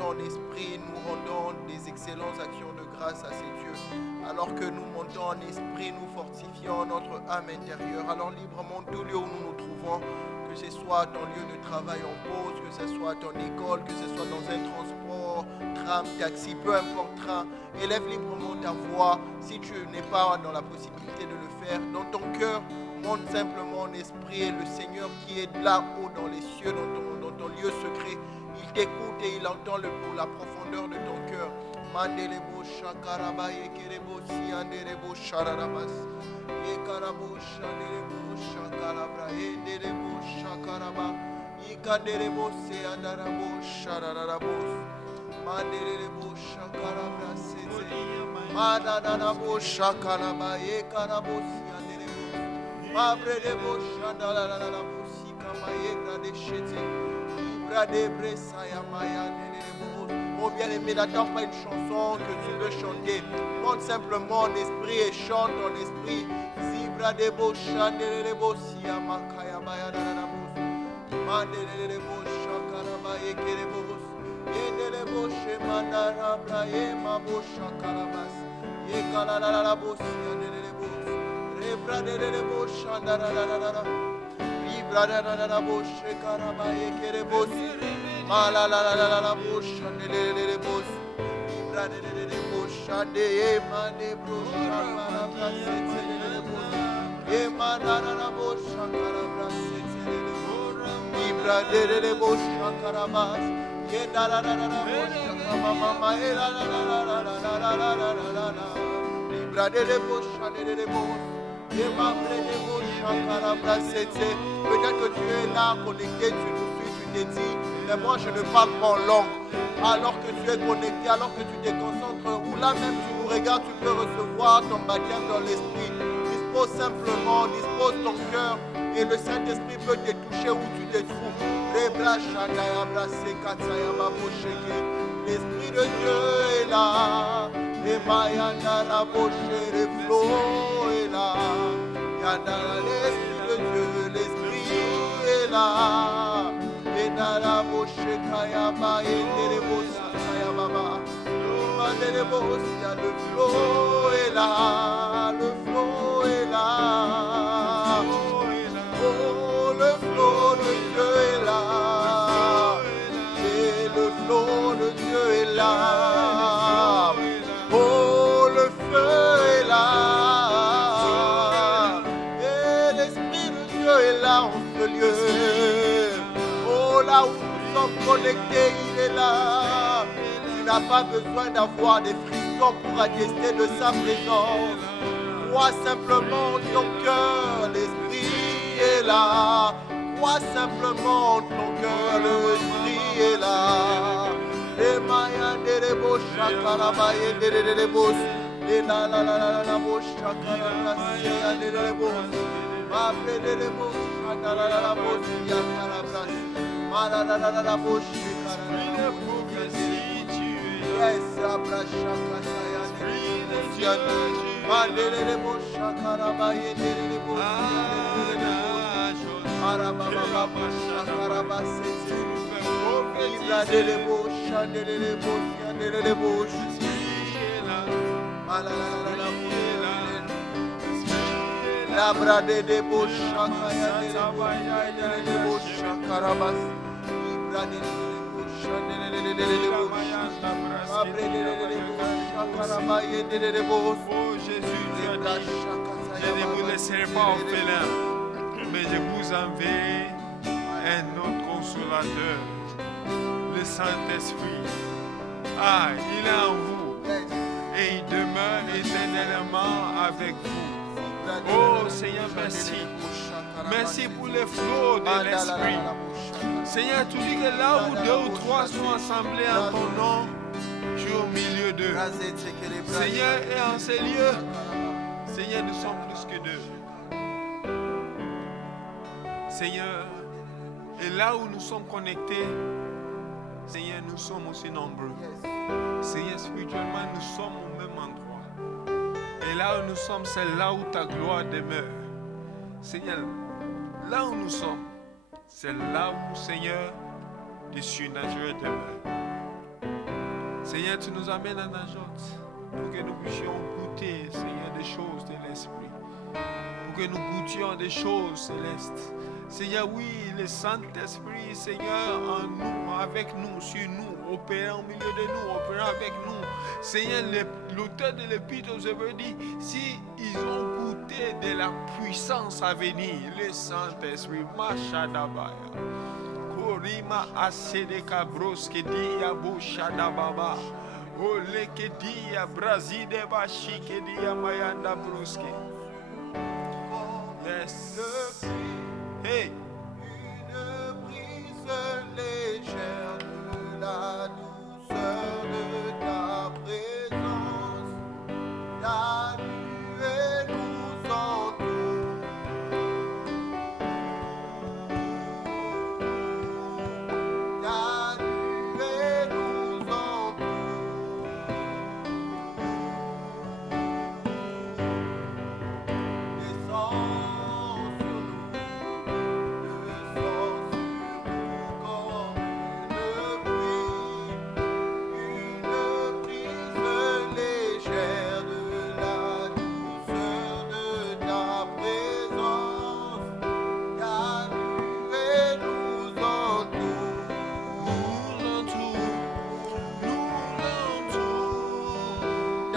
montons en esprit, nous rendons des excellentes actions de grâce à ces dieux. Alors que nous montons en esprit, nous fortifions notre âme intérieure. Alors librement, tout lieu où nous nous trouvons, que ce soit ton lieu de travail en pause, que ce soit ton école, que ce soit dans un transport, tram, taxi, peu importe, train, élève librement ta voix. Si tu n'es pas dans la possibilité de le faire, dans ton cœur, monte simplement en esprit et le Seigneur qui est là-haut dans les cieux, dans ton lieu secret, il t'écoute et il entend la profondeur de ton cœur. Mandelebo shakaraba yekerebo sianderebo shararabas yekarabo shanderebo shakarabra enderebo shakaraba ikaderebo seandarabo shararabos manderebo shakarabra seze mananabo shakaraba yekarabo sianderebo mabrelebo shandararabo sikama yegrade shete ibradebre sayamaya derebo. Mon bien-aimé, n'attends pas une chanson que tu veux chanter. Monte simplement en esprit et chante en esprit. Zibra debo shandelebo siamakaya bayadarabos. Mandelebo shakaraba yekerebos. Yendelebo shemandarabra yemabo shakarabas. Yekalarabos yandelebos. Rebra delebo shandararara. Libra dararabos shekaraba yekerebos. Mala la la la la la bush and the bush, Libra de bush and the Emane bush, Amara Brasset, the bush, Emana bush, Akara Brasset, Libra de bush, Akarabas, Yenda la la la bush, Mama, Libra de bush and the bush, Emane bush, Akara Brasset. Peut-être que tu es là connecté, tu nous suis, tu t'es dit. Mais moi je ne parle pas en langue. Alors que tu es connecté, alors que tu te concentres, ou là même tu nous regardes, tu peux recevoir ton baptême dans l'esprit. Dispose simplement, dispose ton cœur et le Saint-Esprit peut te toucher où tu te trouves. L'Esprit de Dieu est là. Et Mayana le flot est là. L'Esprit de Dieu, l'Esprit est là. Benara boshe kaya ba enderebo kaya baba. Manderebo sia le flot est là, le flot est là. Oh le flot de Dieu est là. Et le flot de Dieu est là. Oh le feu est là. Et l'Esprit de Dieu est là en ce lieu. Là où nous sommes connectés, il est là. Tu n'as pas besoin d'avoir des frissons pour attester de sa présence. Crois simplement en ton cœur, l'Esprit est là. Crois simplement en ton cœur, l'Esprit est là. Les mailles de bouche, chakarabaye de bouche. Les la la la la la bouche, chakarabaye de bouche. Ma frère de bouche, chakarabaye de la brade de bouche, Karabas. Oh Jésus, je ne vous laisserai pas orphelin, mais je vous enverrai un autre consolateur, le Saint-Esprit. Ah, il est en vous et il demeure éternellement avec vous. Oh Seigneur, merci. Merci pour le flot de l'Esprit. Seigneur, tu dis que là où deux ou trois sont assemblés en ton nom, tu es au milieu d'eux. Seigneur, et en ces lieux, Seigneur, nous sommes plus que deux. Seigneur, et là où nous sommes connectés, Seigneur, nous sommes aussi nombreux. Seigneur, spirituellement, nous sommes au même endroit. Et là où nous sommes, c'est là où ta gloire demeure. Seigneur, là où nous sommes, c'est là où, Seigneur, le surnaturel demeure. Seigneur, tu nous amènes à Najot pour que nous puissions goûter, Seigneur, des choses de l'Esprit. Pour que nous goûtions des choses célestes. Seigneur, oui, le Saint-Esprit, Seigneur, en nous, avec nous, sur nous, opérant au milieu de nous, opérant avec nous. Seigneur, l'auteur de l'Épître aux Hébreux dit, si ils ont goûté de la puissance à venir, le Saint-Esprit, Machadabaya, Korima Asedeka Broske Dia Bushadababa, Oleke Dia Brazide Bashike Dia Mayanda Broske. Yes. Hey. Une brise légère de la douceur de ta présence, ta nuée nous entoure, ta nuée nous entoure, descends sur nous.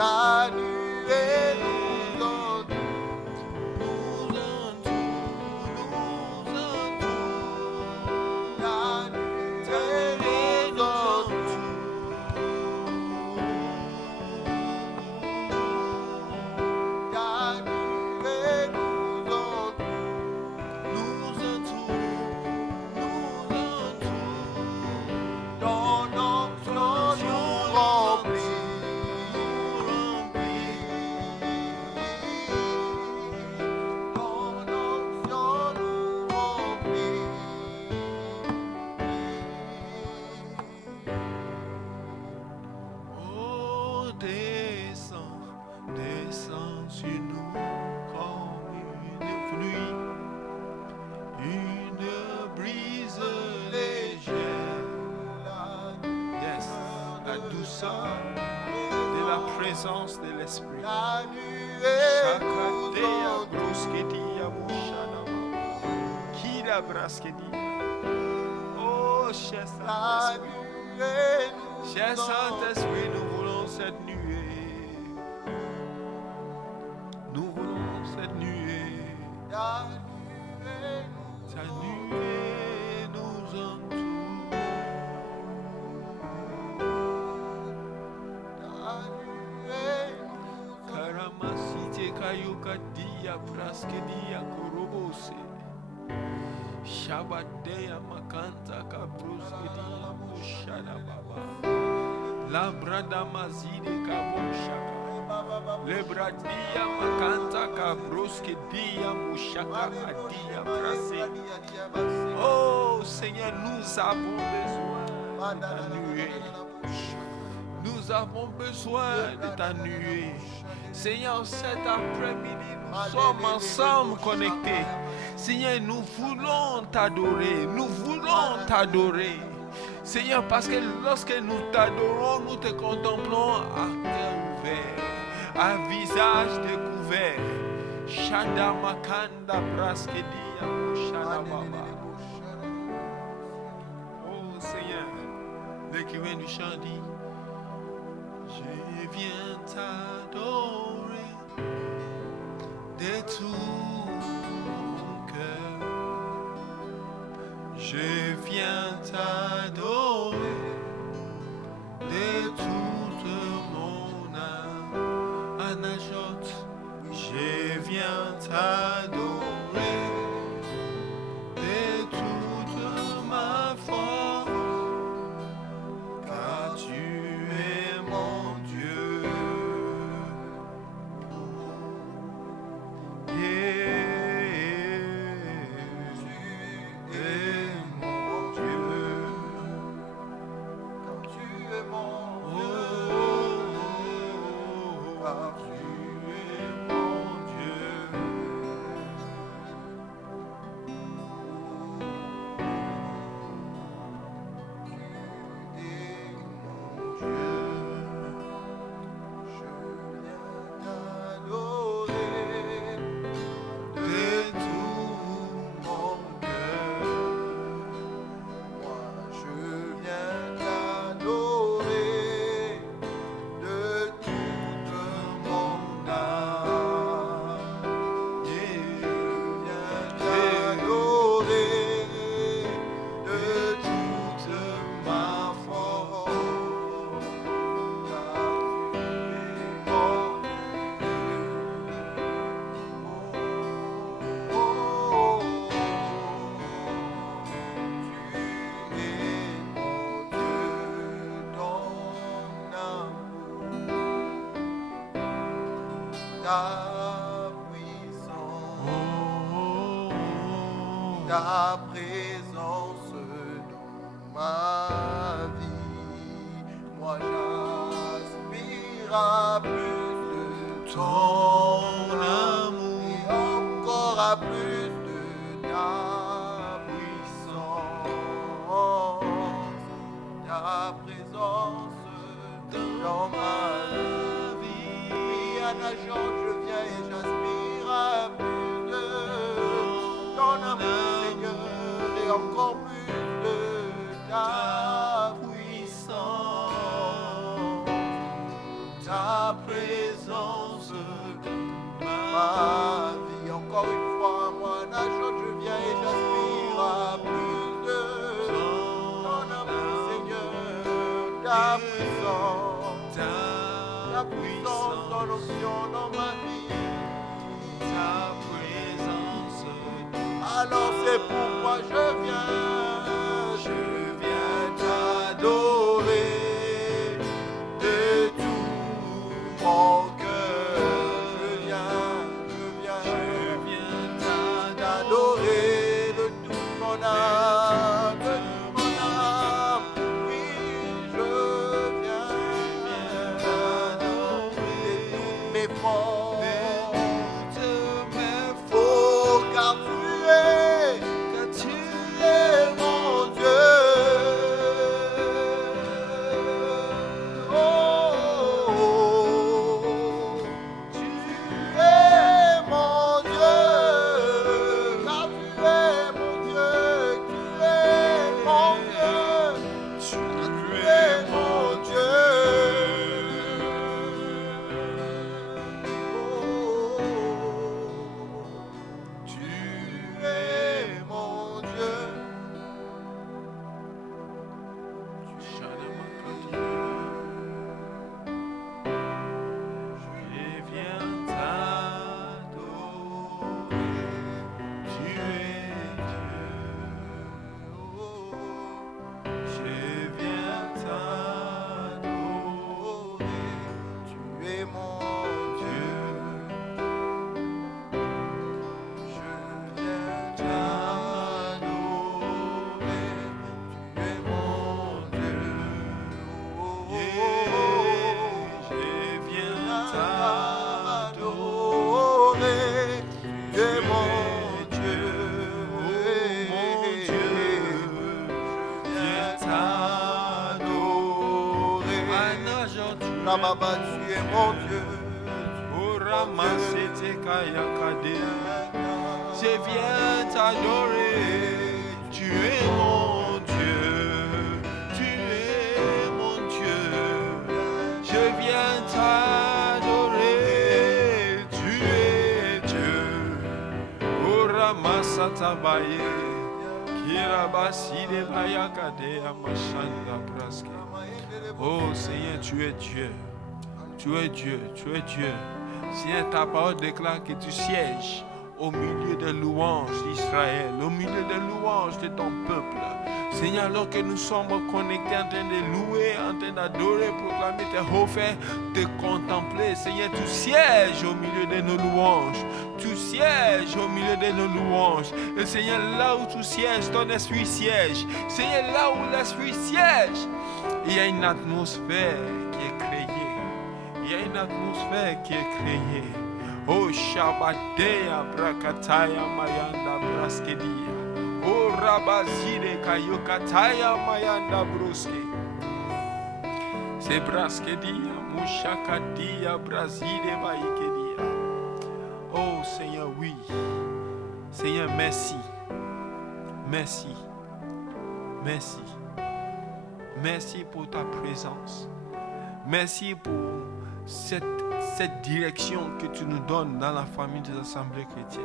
Ta nuée nous entoure. Descends sur nous comme une pluie, une brise légère. Yes, la douceur de la présence de l'Esprit. Chakadea broskedia mushadaba, kida braskedia. Oh, cher Saint-Esprit, cher Saint-Esprit, nous voulons cette nuée. Nous voulons cette nuée. Ta nuée nous entoure. Karamasite kayukadia praskedia korobose. Shabadeya makanta kabroskedia mushada baba. Labrada mazide kabushaka. Lebradia makanta kabroske dia mushaka adia brase. Oh Seigneur, nous avons besoin de ta nuée. Nous avons besoin de ta nuée. Seigneur, cet après-midi, nous sommes ensemble connectés. Seigneur, nous voulons t'adorer. Nous voulons t'adorer. Seigneur, parce que lorsque nous t'adorons, nous te contemplons à cœur ouvert, à visage découvert. Shada makanda braskedia shada baba. Oh Seigneur, l'écrivain du chant dit, je viens t'adorer de tout mon cœur. Je viens t'adorer de toute mon âme. Anajot, je viens t'adorer de toute ma force, car tu es mon Dieu. Yeah, tu es mon Dieu. ta puissance, ta présence dans ma vie. Moi j'aspire à plus de ton amour et encore à plus de ta puissance, ta présence dans ma vie. Oui, à nageant je viens et j'aspire à plus de ton amour, Seigneur, et encore plus de ta puissance, ta présence dans ma vie. Encore une fois, moi, nageant je viens et j'aspire à plus de ton amour, Seigneur, ta puissance, ta puissance dans l'onction, dans ma vie, ta présence. Alors c'est pourquoi je viens t'adorer de tout mon cœur. Je viens t'adorer de toute mon âme, de toute mon âme. Oui, je viens t'adorer de toutes mes forces. Oh, car tu es mon Dieu. Oh, tu es mon Dieu. Car tu es mon Dieu. Tu es mon Dieu. Tu es mon Dieu. Tu es mon Dieu. Je viens t'adorer, tu es Dieu. Je viens t'adorer, Tu es mon Dieu. Je viens t'adorer. Tu es mon Dieu. je viens T'adorer. Tu es mon Dieu. mon Dieu. Je viens t'adorer. Rababa, tu es mon Dieu. Oh, Ramasete Kayakade. Je viens t'adorer, tu es mon Dieu, tu es mon Dieu. Je viens t'adorer, tu es Dieu. Oh, Ramasata Baye, Kirabasi de Bayakade, Amashanda Braske. Oh Seigneur, tu es Dieu. Tu es Dieu, tu es Dieu. Seigneur, ta parole déclare que tu sièges au milieu des louanges d'Israël, au milieu des louanges de ton peuple. Seigneur, alors que nous sommes connectés en train de louer, en train d'adorer, proclamer tes hauts faits, te contempler, Seigneur, tu sièges au milieu de nos louanges. Tu sièges au milieu de nos louanges. Et Seigneur, là où tu sièges, ton esprit siège. Seigneur, là où l'esprit siège, il y a une atmosphère qui est créée. Il y a une atmosphère qui est créée. Oh Shabbatea Brakataya Mayanda Braskedia. Oh Rabazide Kayokataya Mayanda Bruske. C'est Braskedia Mushakadia Brazide Baikedia. Oh Seigneur, oui. Seigneur, merci. Merci. Merci. Merci pour ta présence. Merci pour cette direction que tu nous donnes dans la famille des assemblées chrétiennes.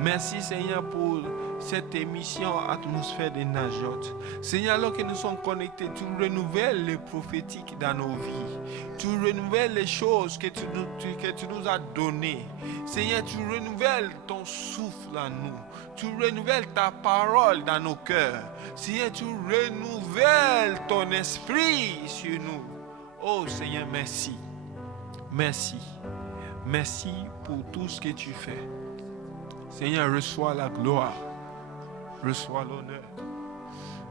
Merci Seigneur pour cette émission Atmosphère de Najot. Seigneur, alors que nous sommes connectés, tu renouvelles le prophétique dans nos vies. Tu renouvelles les choses que tu nous as données. Seigneur, tu renouvelles ton souffle en nous. Tu renouvelles ta parole dans nos cœurs. Seigneur, tu renouvelles ton esprit sur nous. Oh Seigneur, merci. Merci. Merci pour tout ce que tu fais. Seigneur, reçois la gloire. Reçois l'honneur.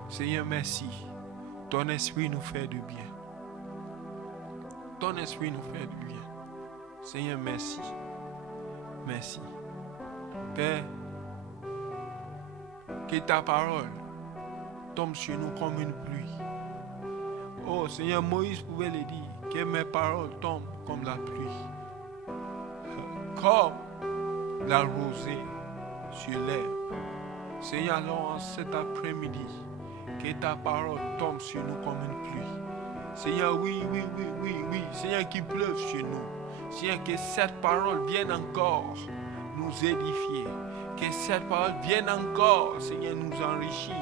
Seigneur, merci. Ton esprit nous fait du bien. Ton esprit nous fait du bien. Seigneur, merci. Merci. Père, que ta parole tombe sur nous comme une pluie. Oh Seigneur, Moïse pouvait le dire, que mes paroles tombent comme la pluie. Comme la rosée sur l'herbe. Seigneur, alors en cet après-midi, que ta parole tombe sur nous comme une pluie. Seigneur, oui. Seigneur, qu'il pleuve sur nous. Seigneur, que cette parole vienne encore nous édifier. Que cette parole vienne encore, Seigneur, nous enrichir.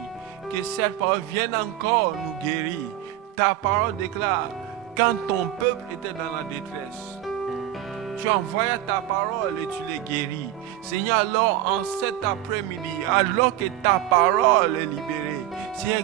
Que cette parole vienne encore nous guérir. Ta parole déclare, quand ton peuple était dans la détresse, tu envoyais ta parole et tu les guéris. Seigneur, alors en cet après-midi, alors que ta parole est libérée, Seigneur,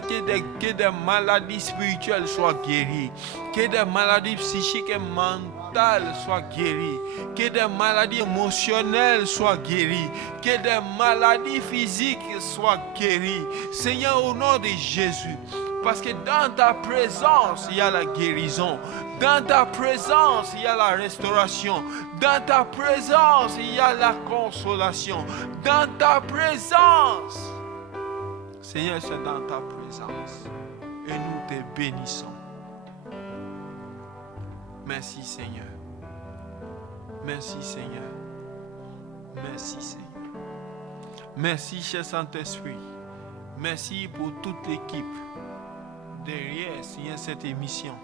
que des maladies spirituelles soient guéries, que des maladies psychiques et mentales soient guéries, que des maladies émotionnelles soient guéries, que des maladies physiques soient guéries. Seigneur, au nom de Jésus, parce que dans ta présence, il y a la guérison. Dans ta présence, il y a la restauration. Dans ta présence, il y a la consolation. Dans ta présence, Seigneur, c'est dans ta présence. Et nous te bénissons. Merci Seigneur. Merci Seigneur. Merci Seigneur. Merci cher Saint-Esprit. Merci pour toute l'équipe derrière, Seigneur, cette émission.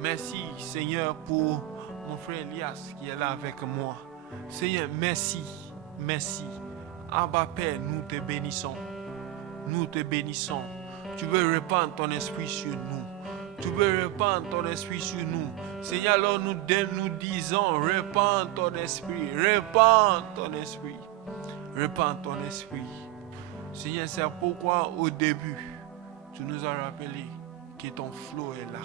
Merci, Seigneur, pour mon frère Elias qui est là avec moi. Seigneur, merci, merci. Abba Père, nous te bénissons. Nous te bénissons. Tu veux répandre ton esprit sur nous. Tu veux répandre ton esprit sur nous. Seigneur, alors nous disons, répands ton esprit. Répands ton esprit. Répands ton esprit. Seigneur, c'est pourquoi au début, tu nous as rappelé que ton flot est là.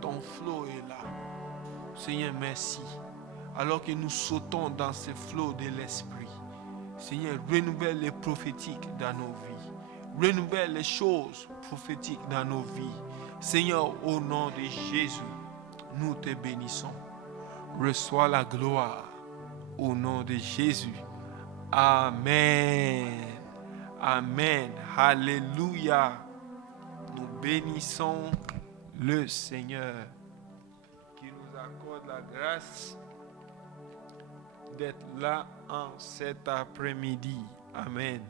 Ton flot est là. Seigneur, merci. Alors que nous sautons dans ce flot de l'esprit, Seigneur, renouvelle les prophétiques dans nos vies. Renouvelle les choses prophétiques dans nos vies. Seigneur, au nom de Jésus, nous te bénissons. Reçois la gloire au nom de Jésus. Amen. Amen. Alléluia. Nous bénissons le Seigneur qui nous accorde la grâce d'être là en cet après-midi. Amen.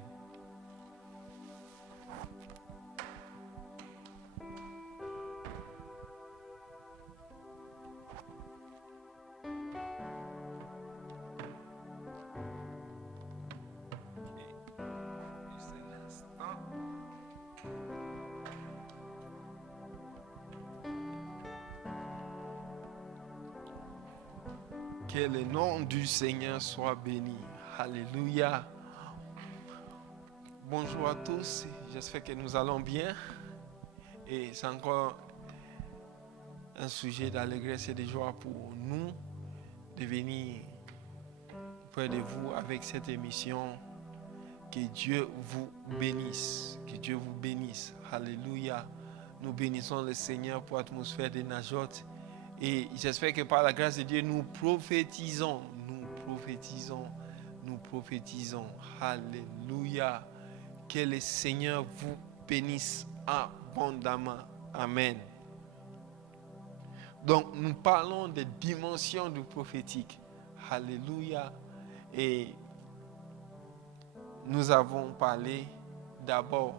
Que le nom du Seigneur soit béni. Alléluia. Bonjour à tous. J'espère que nous allons bien. Et c'est encore un sujet d'allégresse et de joie pour nous de venir près de vous avec cette émission. Que Dieu vous bénisse. Que Dieu vous bénisse. Alléluia. Nous bénissons le Seigneur pour l'atmosphère de Najot. Et j'espère que par la grâce de Dieu, nous prophétisons. Alléluia. Que le Seigneur vous bénisse abondamment. Amen. Donc, nous parlons des dimensions du prophétique. Alléluia. Et nous avons parlé d'abord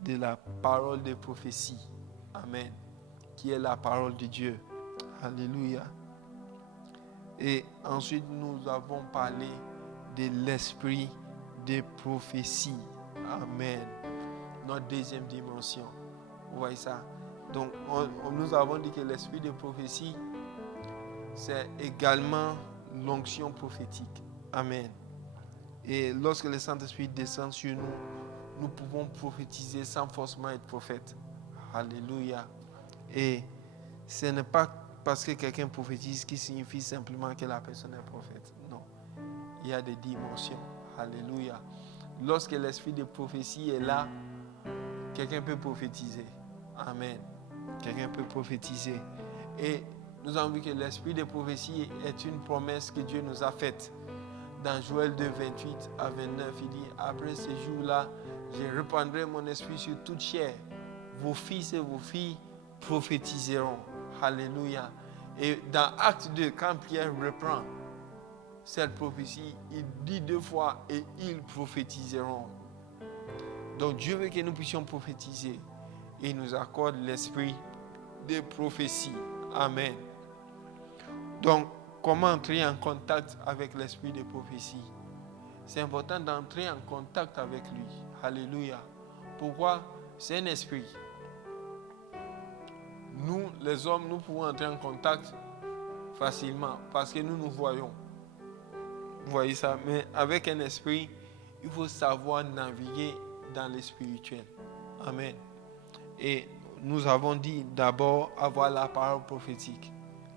de la parole de prophétie. Amen. Qui est la parole de Dieu. Alléluia. Et ensuite, nous avons parlé de l'esprit de prophétie. Amen. Notre deuxième dimension. Vous voyez ça? Donc, nous avons dit que l'esprit de prophétie, c'est également l'onction prophétique. Amen. Et lorsque le Saint-Esprit descend sur nous, nous pouvons prophétiser sans forcément être prophète. Alléluia. Et ce n'est pas parce que quelqu'un prophétise qui signifie simplement que la personne est prophète. Non. Il y a des dimensions. Alléluia. Lorsque l'esprit de prophétie est là, quelqu'un peut prophétiser. Amen. Quelqu'un peut prophétiser. Et nous avons vu que l'esprit de prophétie est une promesse que Dieu nous a faite. Dans Joël 2, 28 à 29, il dit, après ce jour-là, je répandrai mon esprit sur toute chair. Vos fils et vos filles prophétiseront. Alléluia. Et dans Acte 2, quand Pierre reprend cette prophétie, il dit 2 fois, et ils prophétiseront. Donc Dieu veut que nous puissions prophétiser. Et il nous accorde l'esprit de prophétie. Amen. Donc, comment entrer en contact avec l'esprit de prophétie? C'est important d'entrer en contact avec lui. Alléluia. Pourquoi? C'est un esprit. Nous, les hommes, nous pouvons entrer en contact facilement parce que nous nous voyons. Vous voyez ça? Mais avec un esprit, il faut savoir naviguer dans le spirituel. Amen. Et nous avons dit d'abord avoir la parole prophétique.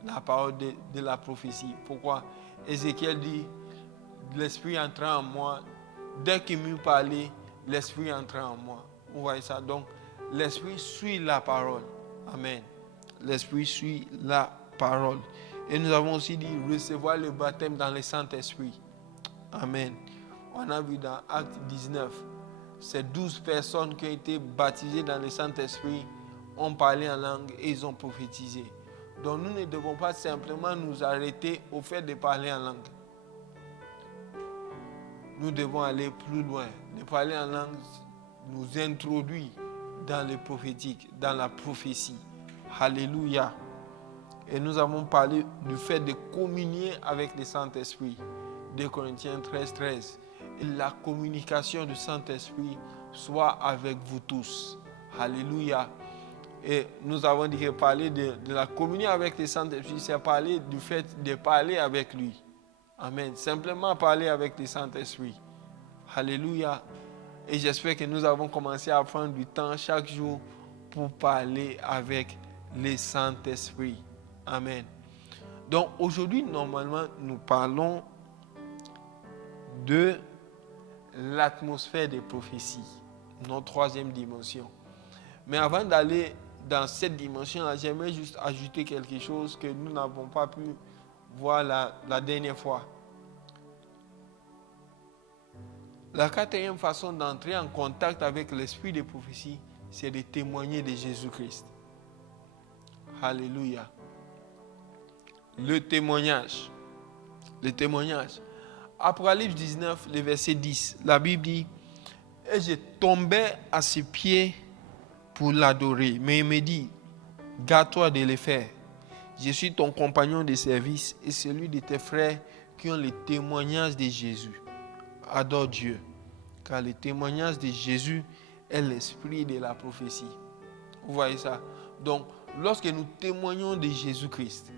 La parole de la prophétie. Pourquoi? Ézéchiel dit, l'esprit entra en moi. Dès qu'il m'eut parlé, l'esprit entra en moi. Vous voyez ça? Donc, l'esprit suit la parole. Amen. L'esprit suit la parole. Et nous avons aussi dit recevoir le baptême dans le Saint-Esprit. Amen. On a vu dans Acte 19, ces 12 personnes qui ont été baptisées dans le Saint-Esprit ont parlé en langue et ils ont prophétisé. Donc nous ne devons pas simplement nous arrêter au fait de parler en langue. Nous devons aller plus loin. De parler en langue nous introduit dans le prophétique, dans la prophétie. Alléluia. Et nous avons parlé du fait de communier avec le Saint-Esprit. 2 Corinthiens 13, 13. Et la communication du Saint-Esprit soit avec vous tous. Alléluia. Et nous avons dit que parler de la communion avec le Saint-Esprit, c'est parler du fait de parler avec lui. Amen. Simplement parler avec le Saint-Esprit. Alléluia. Et j'espère que nous avons commencé à prendre du temps chaque jour pour parler avec le Saint-Esprit. Amen. Donc aujourd'hui, normalement, nous parlons de l'atmosphère des prophéties, notre troisième dimension. Mais avant d'aller dans cette dimension-là, j'aimerais juste ajouter quelque chose que nous n'avons pas pu voir la dernière fois. La quatrième façon d'entrer en contact avec l'esprit de prophétie, c'est de témoigner de Jésus-Christ. Alléluia. Le témoignage. Le témoignage. Apocalypse 19, le verset 10, la Bible dit, « Et je tombais à ses pieds pour l'adorer. Mais il me dit, garde-toi de le faire. Je suis ton compagnon de service et celui de tes frères qui ont le témoignage de Jésus. Adore Dieu, car le témoignage de Jésus est l'esprit de la prophétie. » Vous voyez ça? Donc, lorsque nous témoignons de Jésus-Christ,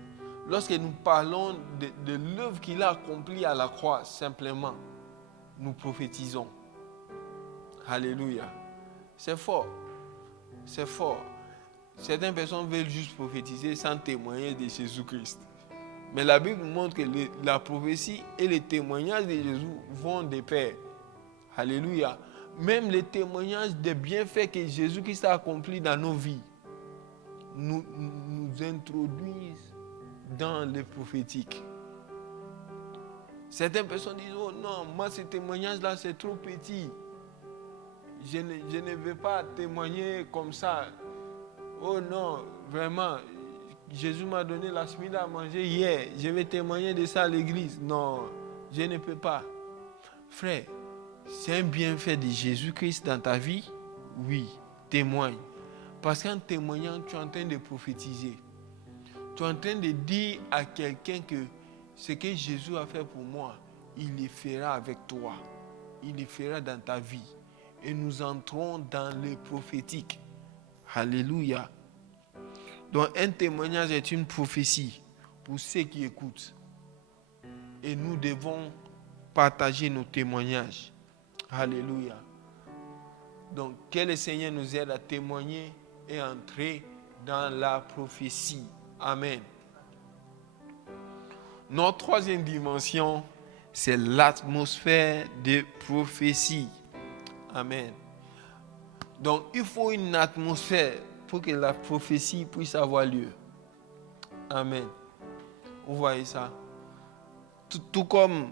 lorsque nous parlons de l'œuvre qu'il a accomplie à la croix, simplement, nous prophétisons. Alléluia. C'est fort. C'est fort. Certaines personnes veulent juste prophétiser sans témoigner de Jésus-Christ. Mais la Bible montre que la prophétie et les témoignages de Jésus vont de pair. Alléluia. Même les témoignages des bienfaits que Jésus-Christ a accomplis dans nos vies nous introduisent dans le prophétique. Certaines personnes disent, oh non, moi ce témoignage-là c'est trop petit. Je ne vais pas témoigner comme ça. Oh non, vraiment, Jésus m'a donné la semaine à manger hier. Je vais témoigner de ça à l'église. Non, je ne peux pas. Frère, c'est un bienfait de Jésus-Christ dans ta vie? Oui, témoigne. Parce qu'en témoignant, tu es en train de prophétiser. Tu es en train de dire à quelqu'un que ce que Jésus a fait pour moi, il le fera avec toi. Il le fera dans ta vie. Et nous entrons dans le prophétique. Alléluia. Donc un témoignage est une prophétie pour ceux qui écoutent. Et nous devons partager nos témoignages. Alléluia. Donc que le Seigneur nous aide à témoigner et entrer dans la prophétie. Amen. Notre troisième dimension, c'est l'atmosphère de prophétie. Amen. Donc, il faut une atmosphère pour que la prophétie puisse avoir lieu. Amen. Vous voyez ça? Tout comme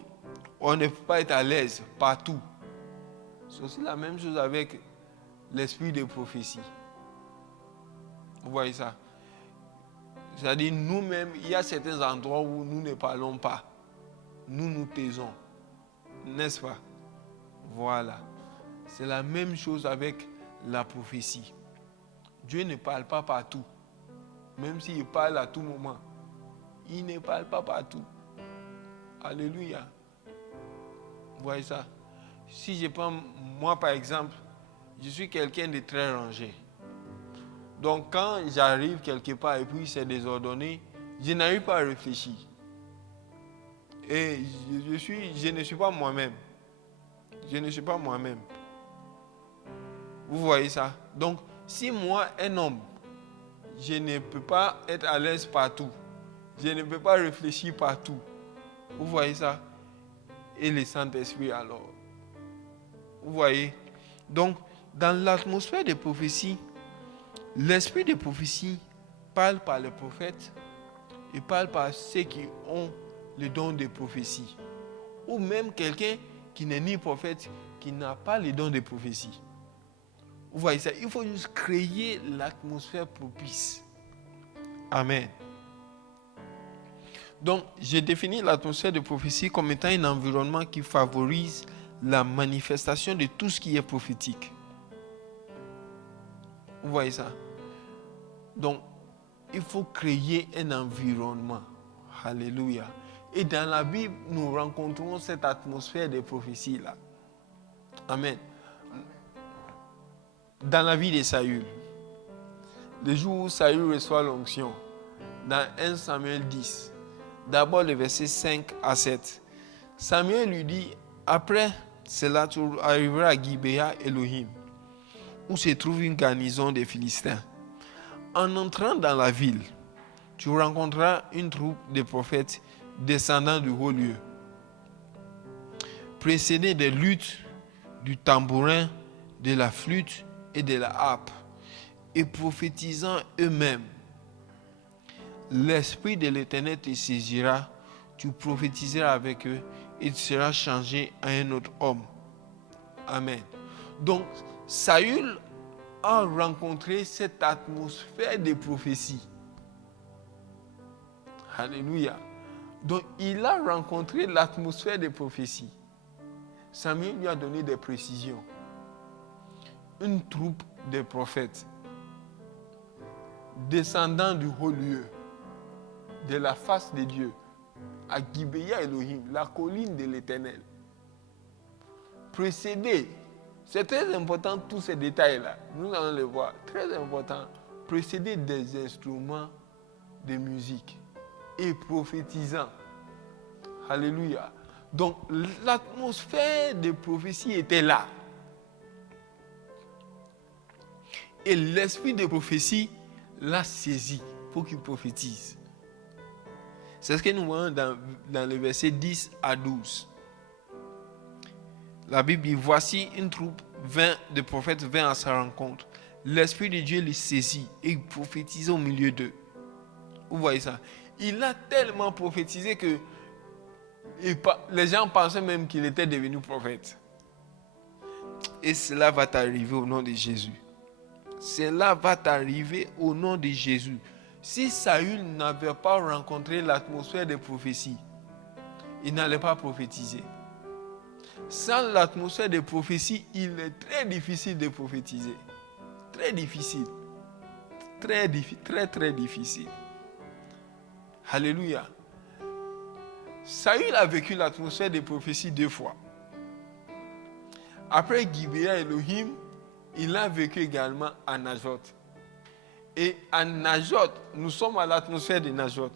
on ne peut pas être à l'aise partout. C'est aussi la même chose avec l'esprit de prophétie. Vous voyez ça? C'est-à-dire, nous-mêmes, il y a certains endroits où nous ne parlons pas. Nous nous taisons. N'est-ce pas? Voilà. C'est la même chose avec la prophétie. Dieu ne parle pas partout. Même s'il parle à tout moment. Il ne parle pas partout. Alléluia. Vous voyez ça? Si je prends, moi par exemple, je suis quelqu'un de très rangé. Donc quand j'arrive quelque part et puis c'est désordonné, je n'arrive pas à réfléchir. Et je ne suis pas moi-même. Je ne suis pas moi-même. Vous voyez ça? Donc, si moi, un homme, je ne peux pas être à l'aise partout. Je ne peux pas réfléchir partout. Vous voyez ça? Et le Saint-Esprit alors. Vous voyez? Donc, dans l'atmosphère de prophétie, l'esprit de prophétie parle par les prophètes et parle par ceux qui ont le don de prophétie. Ou même quelqu'un qui n'est ni prophète, qui n'a pas le don de prophétie. Vous voyez ça? Il faut juste créer l'atmosphère propice. Amen. Donc, j'ai défini l'atmosphère de prophétie comme étant un environnement qui favorise la manifestation de tout ce qui est prophétique. Vous voyez ça? Donc, il faut créer un environnement. Alléluia. Et dans la Bible, nous rencontrons cette atmosphère de prophétie-là. Amen. Dans la vie de Saül, le jour où Saül reçoit l'onction, dans 1 Samuel 10, d'abord le verset 5 à 7, Samuel lui dit, après cela tu arriveras à Gibéa Elohim, où se trouve une garnison des Philistins. En entrant dans la ville, tu rencontreras une troupe de prophètes descendant du haut lieu, précédés des luttes, du tambourin, de la flûte et de la harpe, et prophétisant eux-mêmes. L'Esprit de l'Éternel te saisira, tu prophétiseras avec eux et tu seras changé à un autre homme. Amen. Donc, Saül a rencontré cette atmosphère de prophétie. Alléluia. Donc, il a rencontré l'atmosphère de prophétie. Samuel lui a donné des précisions. Une troupe de prophètes descendant du haut lieu, de la face de Dieu, à Gibéa Elohim, la colline de l'Éternel. Précédé, c'est très important tous ces détails-là, nous allons les voir, très important, précédé des instruments de musique et prophétisant. Alléluia. Donc l'atmosphère de prophétie était là. Et l'esprit de prophétie l'a saisi pour qu'il prophétise. C'est ce que nous voyons dans le verset 10 à 12. La Bible dit, voici une troupe de prophètes vint à sa rencontre. L'Esprit de Dieu les saisit et il prophétise au milieu d'eux. Vous voyez ça? Il a tellement prophétisé que les gens pensaient même qu'il était devenu prophète. Et cela va t'arriver au nom de Jésus. Cela va t'arriver au nom de Jésus. Si Saül n'avait pas rencontré l'atmosphère de prophétie, il n'allait pas prophétiser. Sans l'atmosphère de prophétie, il est très difficile de prophétiser. Très difficile. Très difficile. Alléluia. Saül a vécu l'atmosphère de prophétie 2 fois. Après Gibéa Elohim, il a vécu également à Najot. Et à Najot, nous sommes à l'atmosphère de Najot.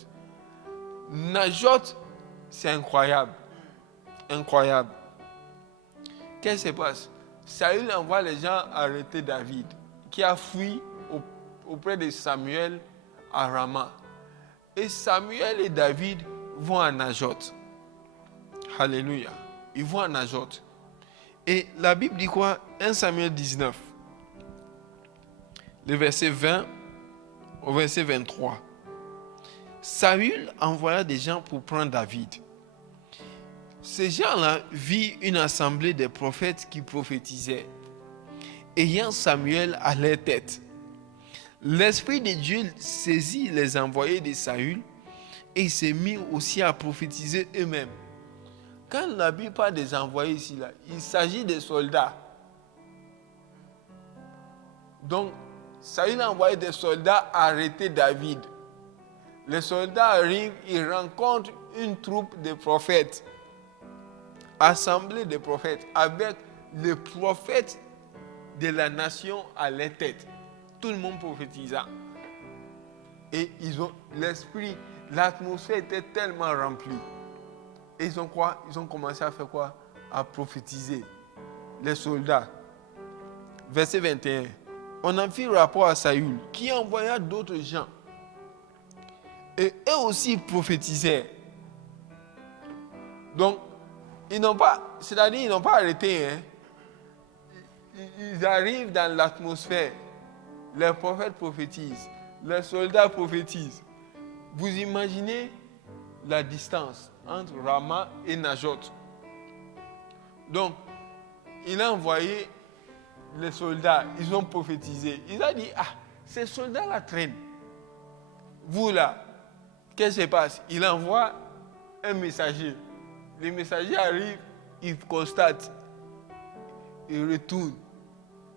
Najot, c'est incroyable. Incroyable. Qu'est-ce qui se passe? Saül envoie les gens arrêter David, qui a fui auprès de Samuel à Rama. Et Samuel et David vont à Najot. Alléluia. Ils vont à Najot. Et la Bible dit quoi? 1 Samuel 19, le verset 20 au verset 23. Saül envoya des gens pour prendre David. Ces gens-là virent une assemblée des prophètes qui prophétisaient, ayant Samuel à leur tête. L'Esprit de Dieu saisit les envoyés de Saül et ils se mirent aussi à prophétiser eux-mêmes. Quand la Bible parle des envoyés ici, là, il s'agit des soldats. Donc, Saül a envoyé des soldats arrêter David. Les soldats arrivent, ils rencontrent une troupe de prophètes, assemblée de prophètes, avec les prophètes de la nation à leur tête. Tout le monde prophétisant. Et ils ont l'esprit, l'atmosphère était tellement remplie. Et ils ont quoi? Ils ont commencé à faire quoi? À prophétiser. Les soldats. Verset 21. On en fit rapport à Saül, qui envoya d'autres gens. Et eux aussi prophétisaient. Donc, ils n'ont pas arrêté. Ils arrivent dans l'atmosphère. Les prophètes prophétisent. Les soldats prophétisent. Vous imaginez la distance entre Rama et Najot. Donc, il a envoyé les soldats, ils ont prophétisé. Il a dit, ces soldats-là traînent. Vous là, qu'est-ce qui se passe? Il envoie un messager. Le messager arrive, il constate, il retourne.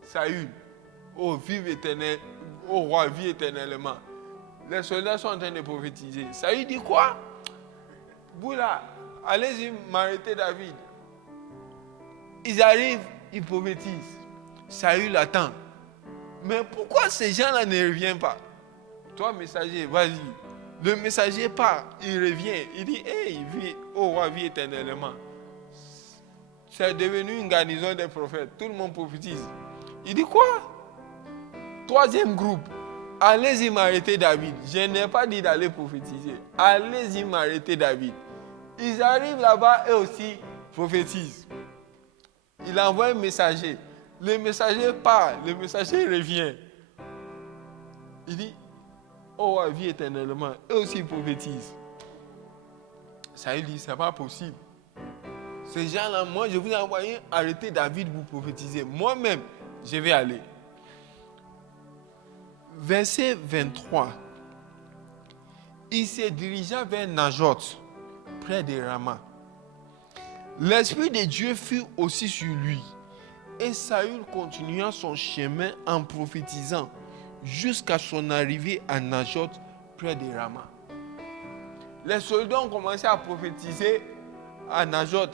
Saül, oh vive éternel, oh roi, vis éternellement. Les soldats sont en train de prophétiser. Saül dit quoi? Vous là, allez-y m'arrêter David. Ils arrivent, ils prophétisent. Saül attend. Mais pourquoi ces gens-là ne reviennent pas? Toi, messager, vas-y. Le messager part, il revient. Il dit, hey, oh roi, vis éternellement. C'est devenu une garnison des prophètes. Tout le monde prophétise. Il dit quoi? Troisième groupe. Allez-y m'arrêter David. Je n'ai pas dit d'aller prophétiser. Allez-y m'arrêter David. Ils arrivent là-bas, eux aussi prophétisent. Il envoie un messager. Le messager part, le messager revient. Il dit, oh, vie éternellement. Eux aussi prophétisent. Ça lui dit, c'est pas possible. Ces gens-là, moi, je vous ai envoyé arrêter David pour prophétiser. Moi-même, je vais aller. Verset 23. Il se dirigea vers Najot, près de Rama. L'Esprit de Dieu fut aussi sur lui. Et Saül continua son chemin en prophétisant jusqu'à son arrivée à Najot, près de Rama. Les soldats ont commencé à prophétiser à Najot.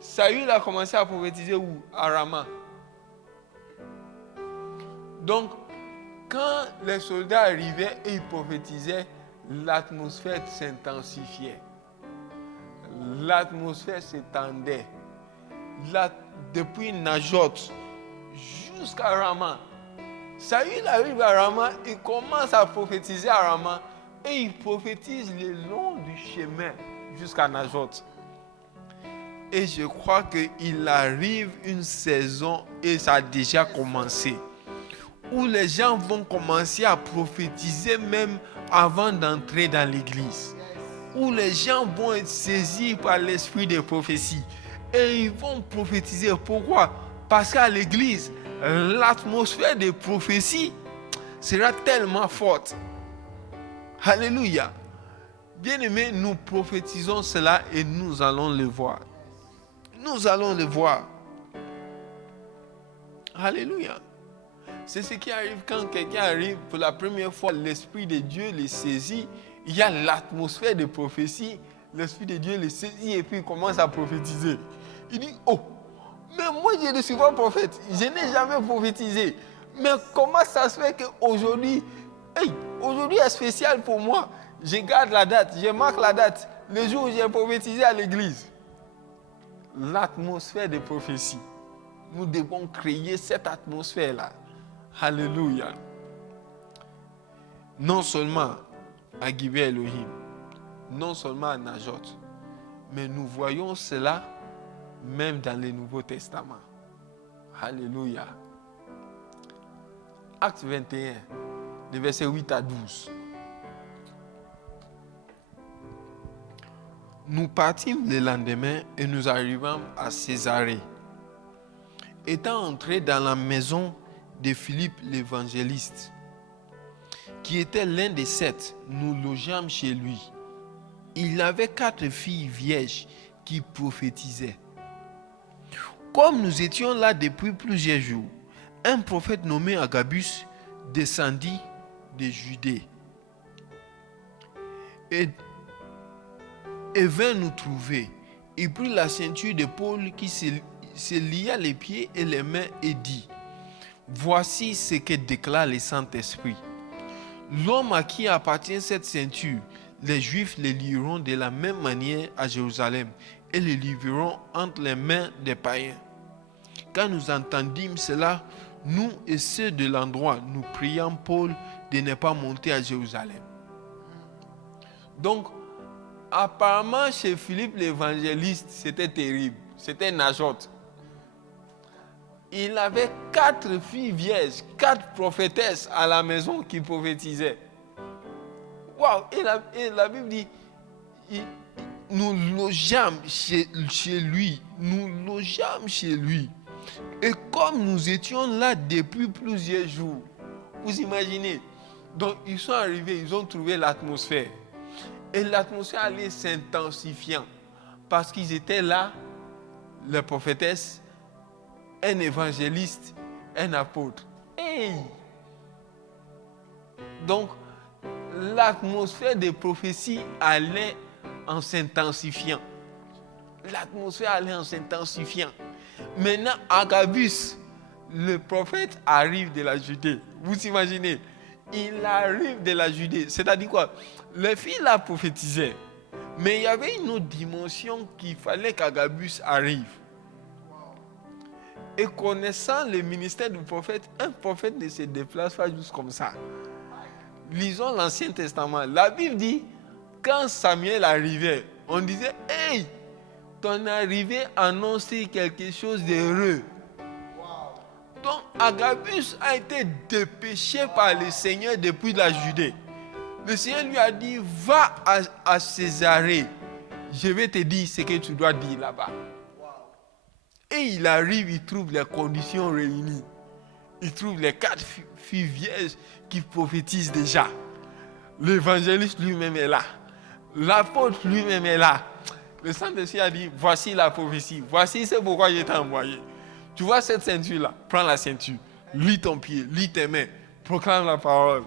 Saül a commencé à prophétiser où? À Rama. Donc, quand les soldats arrivaient et ils prophétisaient, l'atmosphère s'intensifiait. L'atmosphère s'étendait. Depuis Najot jusqu'à Rama. Saül arrive à Rama, il commence à prophétiser à Rama et il prophétise le long du chemin jusqu'à Najot. Et je crois qu'il arrive une saison, et ça a déjà commencé, où les gens vont commencer à prophétiser même avant d'entrer dans l'église. Où les gens vont être saisis par l'esprit de prophétie. Et ils vont prophétiser. Pourquoi? Parce qu'à l'église, l'atmosphère de prophétie sera tellement forte. Alléluia. Bien-aimés, nous prophétisons cela et nous allons le voir. Nous allons le voir. Alléluia. C'est ce qui arrive quand quelqu'un arrive pour la première fois, l'Esprit de Dieu le saisit. Il y a l'atmosphère de prophétie. L'Esprit de Dieu le saisit et puis il commence à prophétiser. Il dit, oh, mais moi je ne suis pas prophète. Je n'ai jamais prophétisé. Mais comment ça se fait qu'aujourd'hui, aujourd'hui est spécial pour moi. Je garde la date, je marque la date. Le jour où j'ai prophétisé à l'église. L'atmosphère de prophétie. Nous devons créer cette atmosphère-là. Alléluia. Non seulement à Gibea Elohim, non seulement à Najot, mais nous voyons cela même dans le Nouveau Testament. Alléluia. Acte 21, les versets 8 à 12. Nous partîmes le lendemain et nous arrivâmes à Césarée. Étant entrés dans la maison de Philippe l'évangéliste, qui était l'un des 7, nous logeâmes chez lui. Il avait 4 filles vierges qui prophétisaient. Comme nous étions là depuis plusieurs jours, un prophète nommé Agabus descendit de Judée et vint nous trouver. Il prit la ceinture de Paul qui se lia les pieds et les mains et dit: Voici ce que déclare le Saint-Esprit. L'homme à qui appartient cette ceinture, les Juifs le lieront de la même manière à Jérusalem et le livreront entre les mains des païens. Quand nous entendîmes cela, nous et ceux de l'endroit, nous prions Paul de ne pas monter à Jérusalem. Donc, apparemment, chez Philippe l'évangéliste, c'était terrible. C'était Najot. Il avait 4 filles vierges, 4 prophétesses à la maison qui prophétisaient. Waouh! Et la Bible dit, nous logeâmes chez lui. Nous logeâmes chez lui. Et comme nous étions là depuis plusieurs jours, vous imaginez, donc ils sont arrivés, ils ont trouvé l'atmosphère. Et l'atmosphère allait s'intensifiant parce qu'ils étaient là, les prophétesses, un évangéliste, un apôtre. Hey! Donc, l'atmosphère des prophéties allait en s'intensifiant. L'atmosphère allait en s'intensifiant. Maintenant, Agabus, le prophète, arrive de la Judée. Vous imaginez? Il arrive de la Judée. C'est-à-dire quoi? Les filles la prophétisaient. Mais il y avait une autre dimension qu'il fallait qu'Agabus arrive. Et connaissant le ministère du prophète, un prophète ne se déplace pas juste comme ça. Lisons l'Ancien Testament. La Bible dit, quand Samuel arrivait, on disait, hey, ton arrivée annonce quelque chose d'heureux. Donc Agabus a été dépêché par le Seigneur depuis la Judée. Le Seigneur lui a dit, va à Césarée. Je vais te dire ce que tu dois dire là-bas. Et il arrive, il trouve les conditions réunies. Il trouve les 4 filles vierges qui prophétisent déjà. L'évangéliste lui-même est là. L'apôtre lui-même est là. Le Saint-Esprit a dit, voici la prophétie. Voici c'est pourquoi je t'ai envoyé. Tu vois cette ceinture-là? Prends la ceinture. Lis ton pied, lis tes mains. Proclame la parole.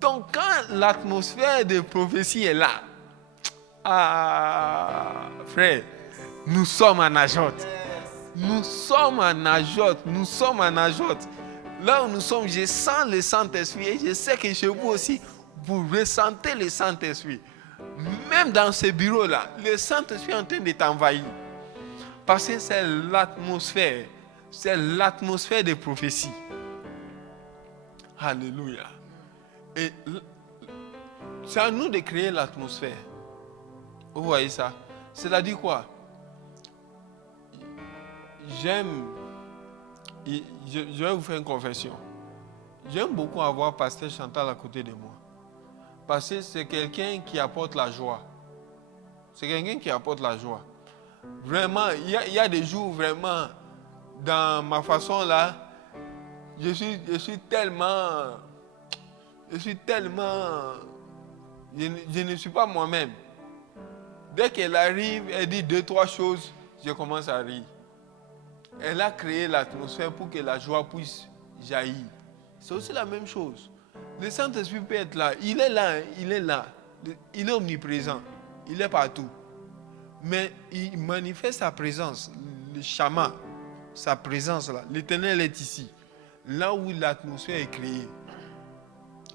Donc quand l'atmosphère de prophétie est là, frère, nous sommes en Najot. Nous sommes en Najot. Nous sommes en Najot. Là où nous sommes, je sens le Saint-Esprit. Et je sais que chez vous aussi, vous ressentez le Saint-Esprit. Même dans ce bureau-là, le Saint-Esprit est en train de t'envahir. Parce que c'est l'atmosphère. C'est l'atmosphère des prophéties. Alléluia. Et c'est à nous de créer l'atmosphère. Vous voyez ça? C'est-à-dire quoi? Je vais vous faire une confession. J'aime beaucoup avoir Pasteur Chantal à côté de moi. Parce que c'est quelqu'un qui apporte la joie. C'est quelqu'un qui apporte la joie. Vraiment, il y a des jours vraiment, dans ma façon là, je suis tellement, je ne suis pas moi-même. Dès qu'elle arrive, elle dit 2-3 choses, je commence à rire. Elle a créé l'atmosphère pour que la joie puisse jaillir. C'est aussi la même chose. Le Saint-Esprit peut être là. Il est là, il est là. Il est omniprésent. Il est partout. Mais il manifeste sa présence. Le Shama, sa présence là. L'Éternel est ici. Là où l'atmosphère est créée.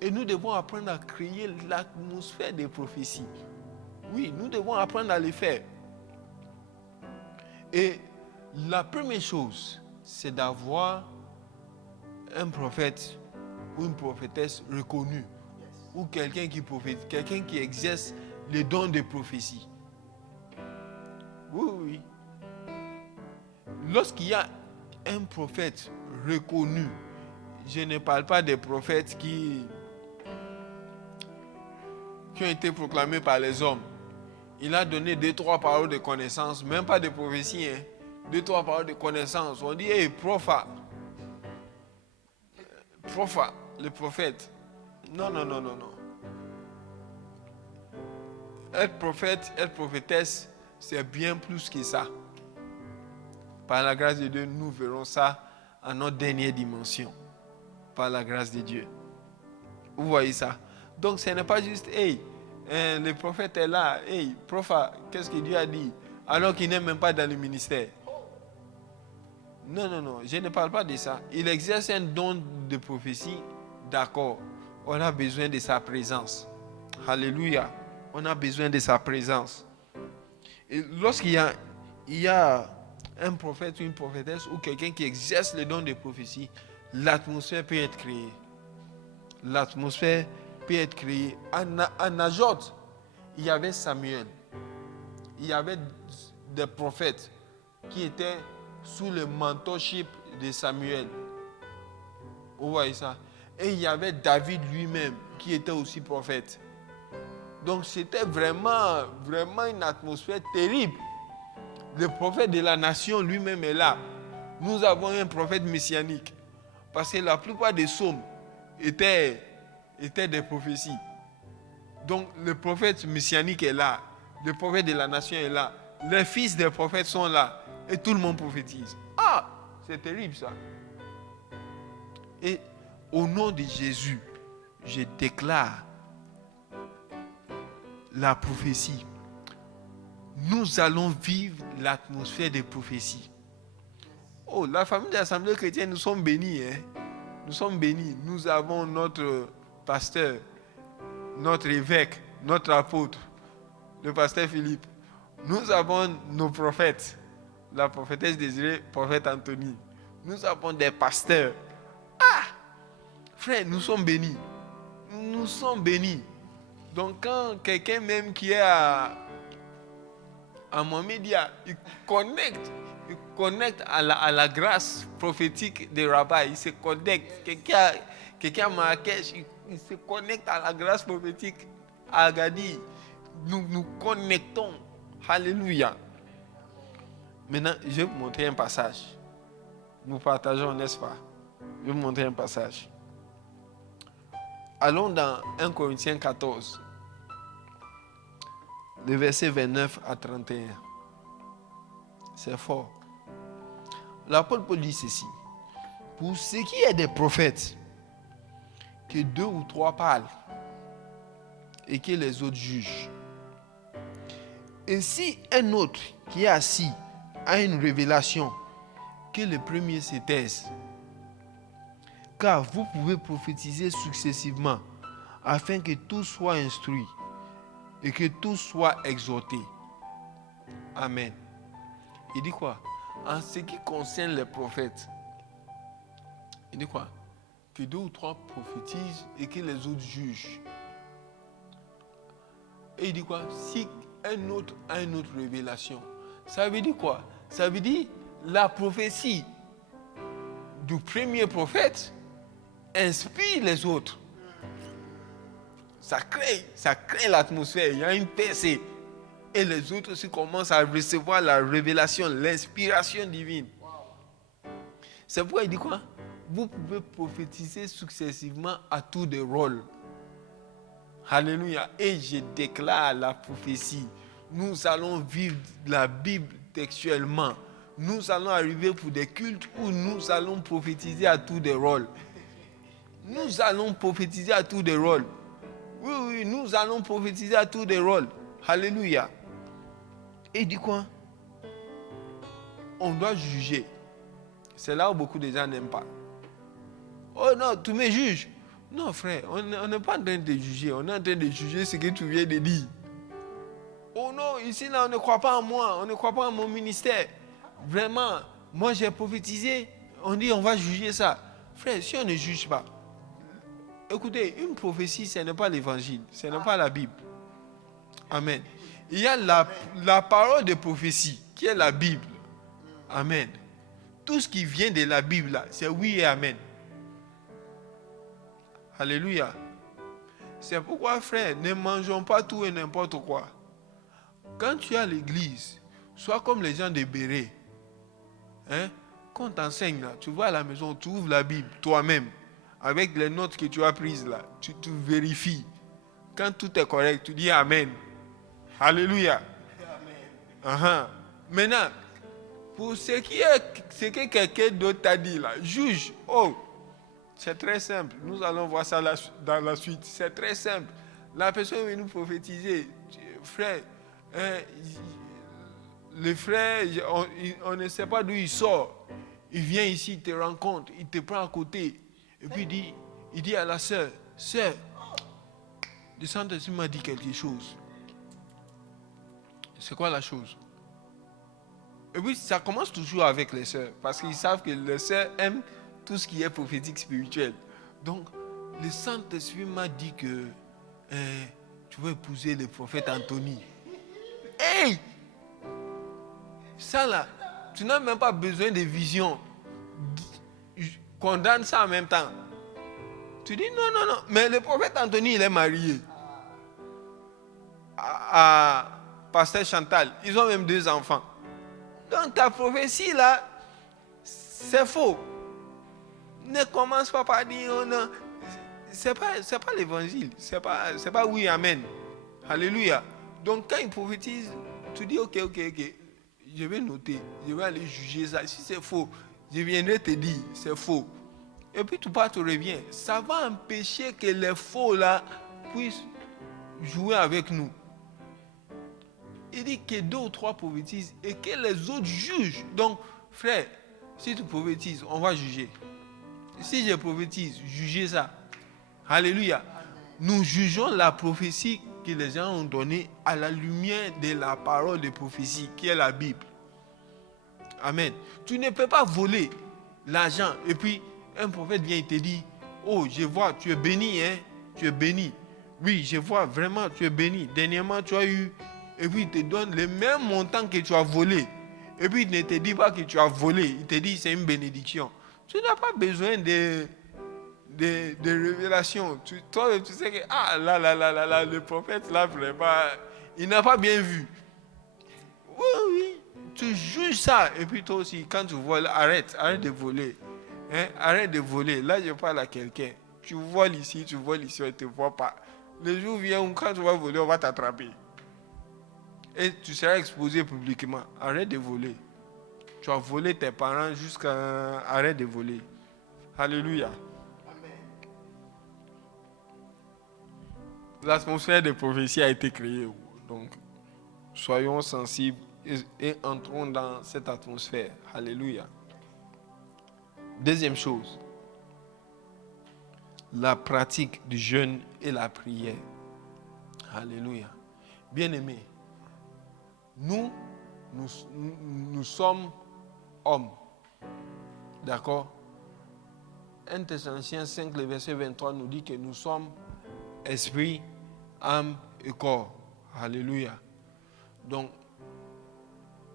Et nous devons apprendre à créer l'atmosphère des prophéties. Oui, nous devons apprendre à le faire. Et la première chose, c'est d'avoir un prophète ou une prophétesse reconnue. Ou quelqu'un qui prophétise, quelqu'un qui exerce les dons de prophétie. Oui, oui. Lorsqu'il y a un prophète reconnu, je ne parle pas des prophètes qui ont été proclamés par les hommes. Il a donné 2-3 paroles de connaissance, même pas de prophétie, 2-3 paroles de connaissance. On dit, hey, prophet, le prophète. Non. Être prophète, être prophétesse, c'est bien plus que ça. Par la grâce de Dieu, nous verrons ça en notre dernière dimension. Par la grâce de Dieu. Vous voyez ça? Donc ce n'est pas juste, hey, le prophète est là, hey, prophète, qu'est-ce que Dieu a dit? Alors qu'il n'est même pas dans le ministère. Non, je ne parle pas de ça. Il exerce un don de prophétie, d'accord. On a besoin de sa présence. Alléluia. On a besoin de sa présence. Et lorsqu'il y a un prophète ou une prophétesse ou quelqu'un qui exerce le don de prophétie, l'atmosphère peut être créée. L'atmosphère peut être créée. En Najot, il y avait Samuel. Il y avait des prophètes qui étaient sous le mentorship de Samuel. Vous voyez ça? Et il y avait David lui-même qui était aussi prophète. Donc c'était vraiment une atmosphère terrible. Le prophète de la nation lui-même est là. Nous avons un prophète messianique. Parce que la plupart des psaumes étaient des prophéties. Donc le prophète messianique est là. Le prophète de la nation est là. Les fils des prophètes sont là. Et tout le monde prophétise. Ah, c'est terrible ça. Et au nom de Jésus, je déclare la prophétie. Nous allons vivre l'atmosphère des prophéties. Oh, la famille de l'Assemblée chrétienne, nous sommes bénis. Nous sommes bénis. Nous avons notre pasteur, notre évêque, notre apôtre, le pasteur Philippe. Nous avons nos prophètes, la prophétesse Désirée, prophète Anthony. Nous avons des pasteurs. Ah! Frère, nous sommes bénis. Nous sommes bénis. Donc quand quelqu'un même qui est à Mohamedia, il connecte à la grâce prophétique des rabbins, il se connecte. Quelqu'un à Marrakech, il se connecte à la grâce prophétique à Agadir. Nous connectons. Alléluia. Maintenant, je vais vous montrer un passage. Nous partageons, n'est-ce pas? Je vais vous montrer un passage. Allons dans 1 Corinthiens 14, le verset 29 à 31. C'est fort. L'apôtre Paul dit ceci. Pour ce qui est des prophètes, que 2 ou 3 parlent et que les autres jugent. Et si un autre qui est assis a une révélation, que le premier se taise. Car vous pouvez prophétiser successivement afin que tous soient instruits et que tous soient exhortés. Amen. Il dit quoi? En ce qui concerne les prophètes, il dit quoi? Que 2 ou 3 prophétisent et que les autres jugent. Et il dit quoi? Si un autre a une autre révélation. Ça veut dire quoi? Ça veut dire la prophétie du premier prophète inspire les autres. Ça crée l'atmosphère. Il y a une percée. Et les autres aussi commencent à recevoir la révélation, l'inspiration divine. C'est pourquoi il dit quoi? Vous pouvez prophétiser successivement à tour de rôle. Alléluia. Et je déclare la prophétie. Nous allons vivre la Bible textuellement. Nous allons arriver pour des cultes où nous allons prophétiser à tour de rôle. Nous allons prophétiser à tour de rôle. Oui, nous allons prophétiser à tour de rôle. Alléluia. Et il dit quoi? On doit juger. C'est là où beaucoup de gens n'aiment pas. Oh non, tu me juges. Non, frère, on n'est pas en train de juger. On est en train de juger ce que tu viens de dire. Oh non, ici, là, on ne croit pas en moi. On ne croit pas en mon ministère. Vraiment, moi, j'ai prophétisé. On dit, on va juger ça. Frère, si on ne juge pas. Écoutez, une prophétie, ce n'est pas l'évangile. Ce n'est pas la Bible. Amen. Il y a la parole de prophétie, qui est la Bible. Amen. Tout ce qui vient de la Bible, là, c'est oui et amen. Alléluia. C'est pourquoi, frère, ne mangeons pas tout et n'importe quoi. Quand tu es à l'église, sois comme les gens de Béret. Hein? Quand on t'enseigne, là, tu vas à la maison, tu ouvres la Bible toi-même, avec les notes que tu as prises là, tu vérifies. Quand tout est correct, tu dis amen. Alléluia. Amen. Maintenant, pour ce que quelqu'un d'autre t'a dit là, juge. Oh, c'est très simple. Nous allons voir ça dans la suite. C'est très simple. La personne veut nous prophétiser. Frère, le frère, on ne sait pas d'où il sort. Il vient ici, il te rencontre, il te prend à côté. Et puis il dit à la sœur, sœur, le Saint-Esprit m'a dit quelque chose. C'est quoi la chose? Et puis ça commence toujours avec les sœurs, parce qu'ils savent que les sœurs aiment tout ce qui est prophétique spirituel. Donc, le Saint-Esprit m'a dit que tu vas épouser le prophète Anthony. Hey! Ça là, tu n'as même pas besoin de vision. Condamne ça en même temps. Tu dis non. Mais le prophète Anthony, il est marié à Pasteur Chantal. Ils ont même 2 enfants. Donc ta prophétie là, c'est faux. Ne commence pas par dire oh non. C'est pas l'évangile. C'est pas oui, amen. Alléluia. Donc quand il prophétise, tu dis ok. Je vais noter. Je vais aller juger ça. Si c'est faux, je viendrai te dire c'est faux. Et puis tu pars, tu reviens. Ça va empêcher que les faux là puissent jouer avec nous. Il dit que 2 ou 3 prophétisent et que les autres jugent. Donc, frère, si tu prophétises, on va juger. Si je prophétise, jugez ça. Alléluia. Nous jugeons la prophétie que les gens ont donnée à la lumière de la parole de prophétie qui est la Bible. Amen. Tu ne peux pas voler l'argent et puis un prophète vient et te dit oh, je vois, tu es béni, hein? Tu es béni. Oui, je vois vraiment, tu es béni. Dernièrement, tu as eu. Et puis il te donne le même montant que tu as volé. Et puis il ne te dit pas que tu as volé. Il te dit c'est une bénédiction. Tu n'as pas besoin de révélations. Toi, tu sais que là, le prophète là, vraiment, il n'a pas bien vu. Oui. Tu juges ça. Et puis toi aussi, quand tu voles, arrête de voler. Hein? Arrête de voler. Là, je parle à quelqu'un. Tu voles ici, on ne te voit pas. Le jour vient où quand tu vas voler, on va t'attraper. Et tu seras exposé publiquement. Arrête de voler. Tu as volé tes parents jusqu'à... Arrête de voler. Alléluia. Amen. L'atmosphère de prophétie a été créée. Donc, soyons sensibles et entrons dans cette atmosphère. Alléluia. Deuxième chose. La pratique du jeûne et la prière. Alléluia. Bien-aimés, nous sommes hommes. D'accord? 1 Thessaloniciens 5, le verset 23 nous dit que nous sommes esprit, âme et corps. Alléluia. Donc,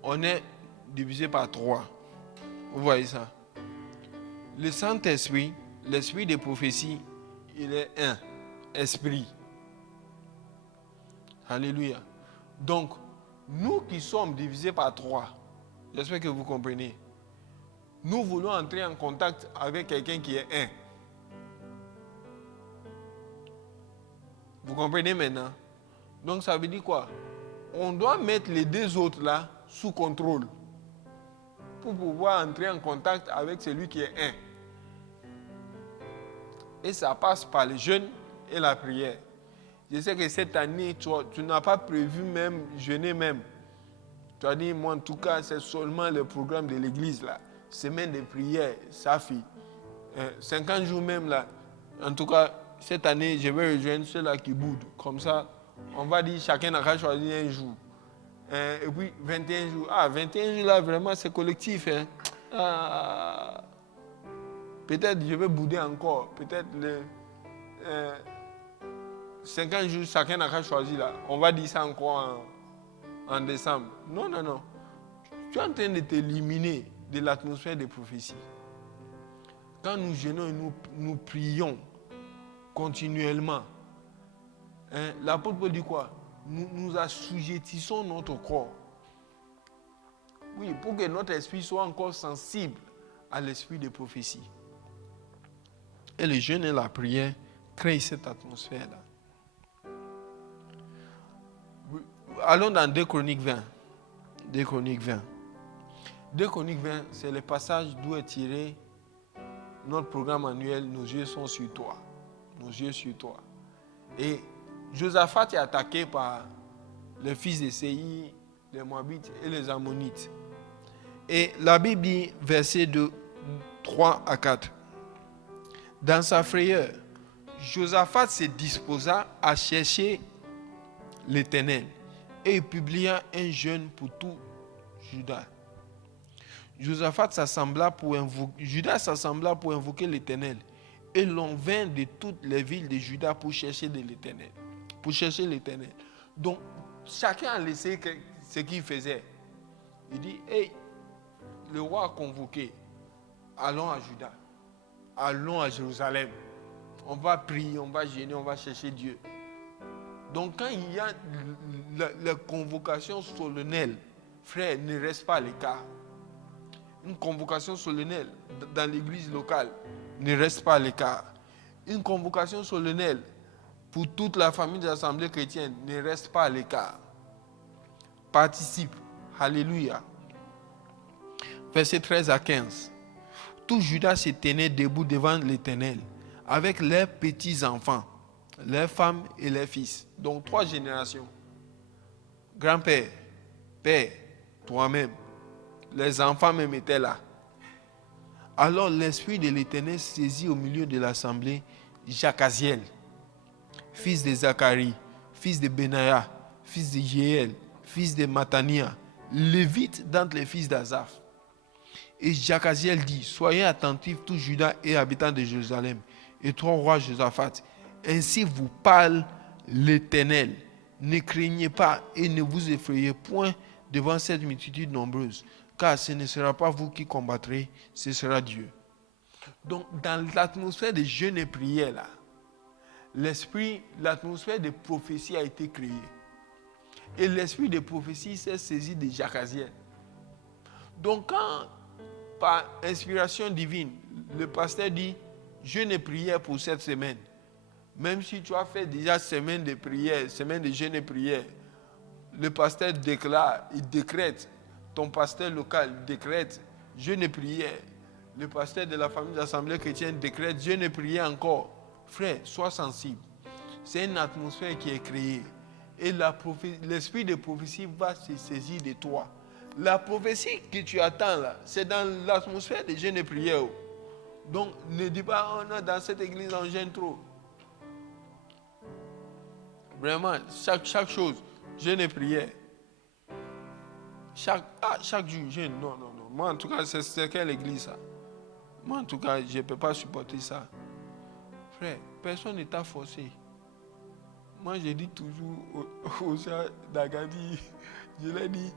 on est divisé par 3. Vous voyez ça? Le Saint-Esprit, l'esprit de prophétie, il est un esprit. Alléluia. Donc, nous qui sommes divisés par 3, j'espère que vous comprenez, nous voulons entrer en contact avec quelqu'un qui est un. Vous comprenez maintenant? Donc ça veut dire quoi? On doit mettre les 2 autres là sous contrôle pour pouvoir entrer en contact avec celui qui est un. Et ça passe par le jeûne et la prière. Je sais que cette année, tu n'as pas prévu même jeûner même. Tu as dit, moi en tout cas, c'est seulement le programme de l'église là. Semaine de prière, ça fait 50 jours même là. En tout cas, cette année, je vais rejoindre ceux-là qui boudent. Comme ça, on va dire chacun n'a qu'à choisir un jour. Et puis 21 jours. 21 jours là, vraiment, c'est collectif. Hein. Peut-être je vais bouder encore. Peut-être 50 jours, chacun n'a qu'à choisir là. On va dire ça encore en décembre. Non, non, non. Tu es en train de t'éliminer de l'atmosphère des prophéties. Quand nous jeûnons et nous prions continuellement, hein, l'apôtre Paul dit quoi? Nous assujettissons notre corps. Oui, pour que notre esprit soit encore sensible à l'esprit des prophéties. Et le jeûne et la prière créent cette atmosphère-là. Allons dans 2 Chroniques 20. 2 Chroniques 20. 2 Chroniques 20, c'est le passage d'où est tiré notre programme annuel, nos yeux sont sur toi. Nos yeux sur toi. Et Josaphat est attaqué par les fils de Séir, les Moabites et les Ammonites. Et la Bible dit, verset 3 à 4. Dans sa frayeur, Josaphat se disposa à chercher l'Éternel et il publia un jeûne pour tout Juda. Judas s'assembla pour invoquer l'Éternel. Et l'on vint de toutes les villes de Juda pour chercher l'Éternel. Donc, chacun a laissé ce qu'il faisait. Il dit, hey, le roi a convoqué. Allons à Juda. Allons à Jérusalem. On va prier, on va jeûner, on va chercher Dieu. Donc, quand il y a la convocation solennelle, frère, ne reste pas à l'écart. Une convocation solennelle dans l'église locale, ne reste pas à l'écart. Une convocation solennelle pour toute la famille de l'Assemblée chrétienne, ne reste pas à l'écart. Participe. Alléluia. Versets 13 à 15. Tout Juda se tenait debout devant l'Éternel, avec leurs petits-enfants, leurs femmes et leurs fils. Donc 3 générations. Grand-père, père, toi-même. Les enfants même étaient là. Alors l'esprit de l'Éternel saisit au milieu de l'assemblée Jacaziel, fils de Zacharie, fils de Benaya, fils de Jéel, fils de Matania, lévite d'entre les fils d'Azaph. Et Jacaziel dit, soyez attentifs tous Juda et habitants de Jérusalem, et toi roi Josaphat, ainsi vous parle l'Éternel. Ne craignez pas et ne vous effrayez point devant cette multitude nombreuse, car ce ne sera pas vous qui combattrez, ce sera Dieu. Donc, dans l'atmosphère de jeûne et prière, là, l'atmosphère de prophétie a été créée. Et l'esprit de prophétie s'est saisi de Jacaziel. Donc, quand, par inspiration divine, le pasteur dit, jeûne et prière pour cette semaine, même si tu as fait déjà semaine de prière, semaine de jeûne et prière, le pasteur déclare, il décrète, ton pasteur local décrète jeûne et prière. Le pasteur de la famille d'Assemblée chrétienne décrète jeûne et prière encore. Frère, sois sensible. C'est une atmosphère qui est créée. Et l'esprit de prophétie va se saisir de toi. La prophétie que tu attends là, c'est dans l'atmosphère de jeûne et prière. Donc, ne dis pas, oh non, dans cette église on jeûne trop. Vraiment, chaque chose, jeûne et prière. Chaque jour, jeûne. Non. Moi, en tout cas, c'est quelle église ça? Moi, en tout cas, je ne peux pas supporter ça. Frère, personne ne t'a forcé. Moi, je dis toujours aux gens d'Agadi, je leur dis,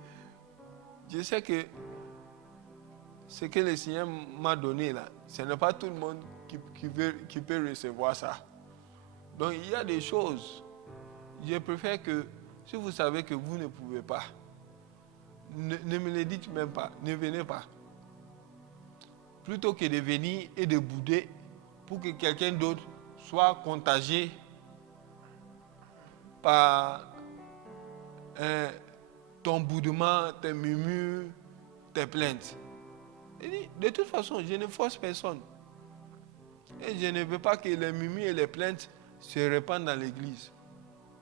je sais que ce que le Seigneur m'a donné là, ce n'est pas tout le monde qui peut recevoir ça. Donc, il y a des choses, je préfère que, si vous savez que vous ne pouvez pas, ne me le dites même pas, ne venez pas. Plutôt que de venir et de bouder pour que quelqu'un d'autre soit contagié par ton boudement, tes murmures, tes plaintes. Et de toute façon, je ne force personne. Et je ne veux pas que les murmures et les plaintes se répandent dans l'église.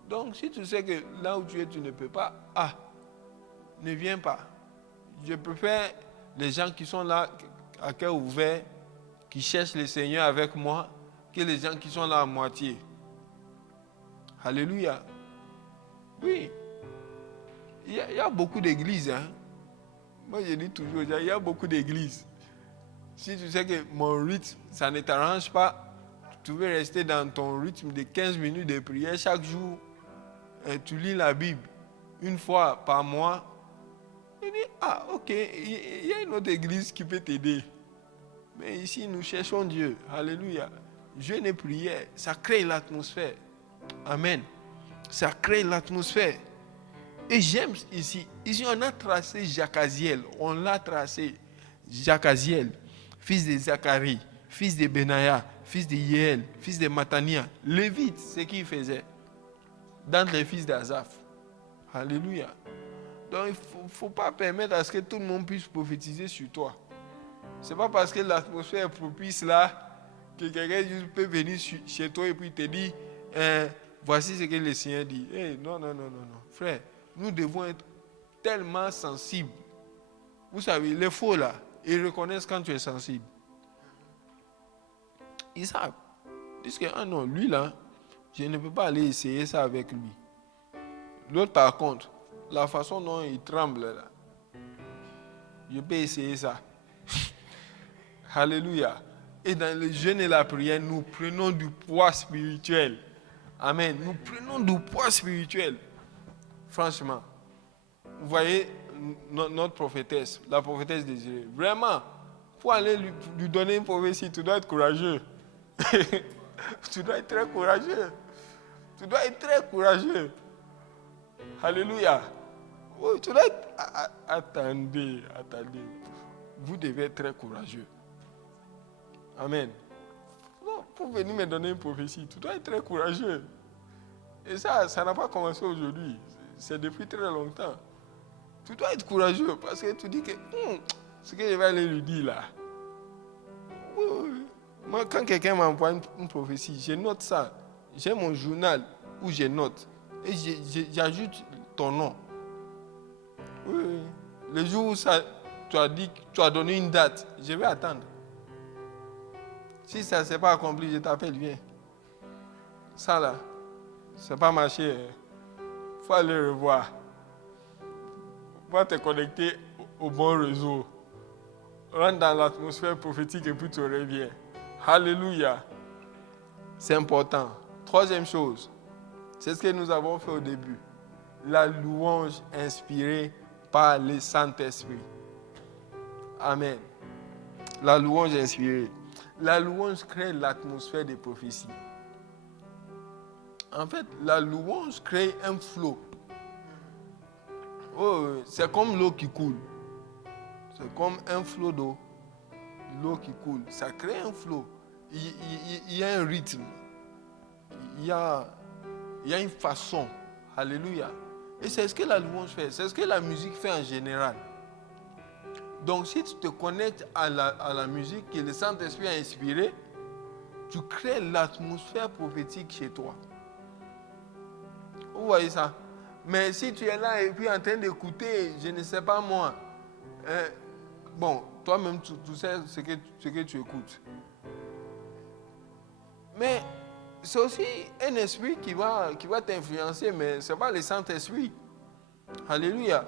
Donc, si tu sais que là où tu es, tu ne peux pas, ne viens pas. Je préfère les gens qui sont là à cœur ouvert, qui cherchent le Seigneur avec moi, que les gens qui sont là à moitié. Alléluia. Oui. Il y a beaucoup d'églises. Hein? Moi, je dis toujours, il y a beaucoup d'églises. Si tu sais que mon rythme, ça ne t'arrange pas, tu veux rester dans ton rythme de 15 minutes de prière chaque jour, tu lis la Bible une fois par mois, il dit, ah ok, il y a une autre église qui peut t'aider. Mais ici, nous cherchons Dieu. Alléluia. Jeûne et prière, ça crée l'atmosphère. Amen. Ça crée l'atmosphère. Et j'aime ici. Ici, on a tracé Jacaziel. On l'a tracé. Jacaziel, fils de Zacharie, fils de Benaya, fils de Yéel, fils de Matania. Lévite, c'est qui faisait dans les fils d'Azaph. Alléluia. Donc, il ne faut pas permettre à ce que tout le monde puisse prophétiser sur toi. Ce n'est pas parce que l'atmosphère est propice là que quelqu'un peut venir chez toi et puis te dire voici ce que le Seigneur dit. Hey, non. Frère, nous devons être tellement sensibles. Vous savez, les faux là, ils reconnaissent quand tu es sensible. Ils savent. Ils disent que, ah non, lui là, je ne peux pas aller essayer ça avec lui. L'autre par contre, la façon dont il tremble là, je peux essayer ça. Alléluia. Et dans le jeûne et la prière, nous prenons du poids spirituel. Amen. Nous prenons du poids spirituel. Franchement. Vous voyez notre prophétesse, la prophétesse Désirée. Vraiment, pour aller lui donner une prophétie, tu dois être courageux. Tu dois être très courageux. Tu dois être très courageux. Alléluia. Oui, tu dois être... Attendez. Vous devez être très courageux. Amen. Non, pour venir me donner une prophétie, tu dois être très courageux. Et ça n'a pas commencé aujourd'hui. C'est depuis très longtemps. Tu dois être courageux parce que tu dis que ce que je vais aller lui dire là. Oui. Moi, quand quelqu'un m'envoie une prophétie, je note ça. J'ai mon journal où je note. Et j'ajoute ton nom. Oui. Le jour où tu as dit, tu as donné une date, je vais attendre. Si ça ne s'est pas accompli, je t'appelle, viens. Ça là, ça n'a pas marché. Il faut aller revoir. Il faut te connecter au bon réseau. Rentre dans l'atmosphère prophétique et puis tu reviens. Alléluia. C'est important. Troisième chose, c'est ce que nous avons fait au début. La louange inspirée par le Saint-Esprit. Amen. La louange inspirée. La louange crée l'atmosphère des prophéties. En fait, la louange crée un flot. Oh, c'est comme l'eau qui coule. C'est comme un flot d'eau. L'eau qui coule. Ça crée un flot. Il y a un rythme. Il y a une façon. Alléluia. Et c'est ce que la louange fait. C'est ce que la musique fait en général. Donc, si tu te connectes à la musique que le Saint-Esprit a inspirée, tu crées l'atmosphère prophétique chez toi. Vous voyez ça? Mais si tu es là et puis en train d'écouter, je ne sais pas moi, bon, toi-même, tu sais ce que tu écoutes. Mais c'est aussi un esprit qui va t'influencer, mais ce n'est pas le Saint-Esprit. Alléluia.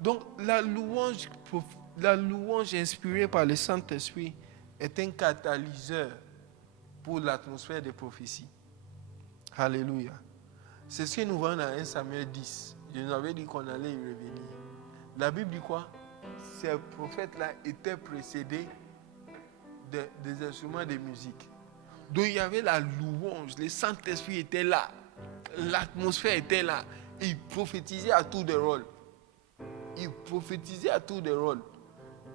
Donc, la louange inspirée par le Saint-Esprit est un catalyseur pour l'atmosphère des prophéties. Alléluia. C'est ce que nous voyons dans 1 Samuel 10. Je nous avais dit qu'on allait y revenir. La Bible dit quoi? Ces prophètes-là étaient précédés des instruments de musique. Donc il y avait la louange, le Saint-Esprit était là, l'atmosphère était là. Il prophétisait à tour de rôle. Il prophétisait à tour de rôle.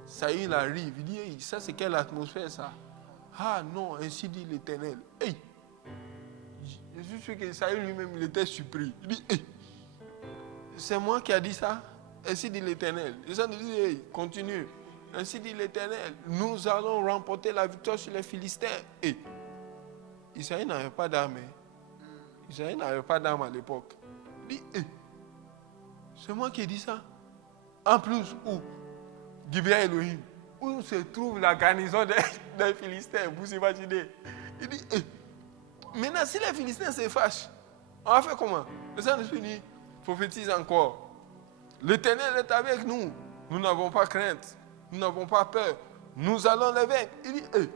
Saül arrive, il dit, hey, ça c'est quelle atmosphère ça? Ah non, ainsi dit l'Éternel. Hey. Je suis sûr que Saül lui-même, il était surpris. Il dit, hey, c'est moi qui a dit ça? Ainsi dit l'Éternel. Et ça nous dit, hey, continue. Ainsi dit l'Éternel, nous allons remporter la victoire sur les Philistins. Hey. Israël n'avait pas d'arme. Israël n'avait pas d'arme à l'époque. Il dit, hey, c'est moi qui ai dit ça. En plus, où? Gibea Elohim. Où se trouve la garnison des Philistins? Vous imaginez? Il dit, hey, maintenant, si les Philistins se fâchent, on va faire comment? Le Saint-Esprit dit, prophétise encore. L'Éternel est avec nous. Nous n'avons pas crainte. Nous n'avons pas peur. Nous allons les vaincre. Il dit, hey,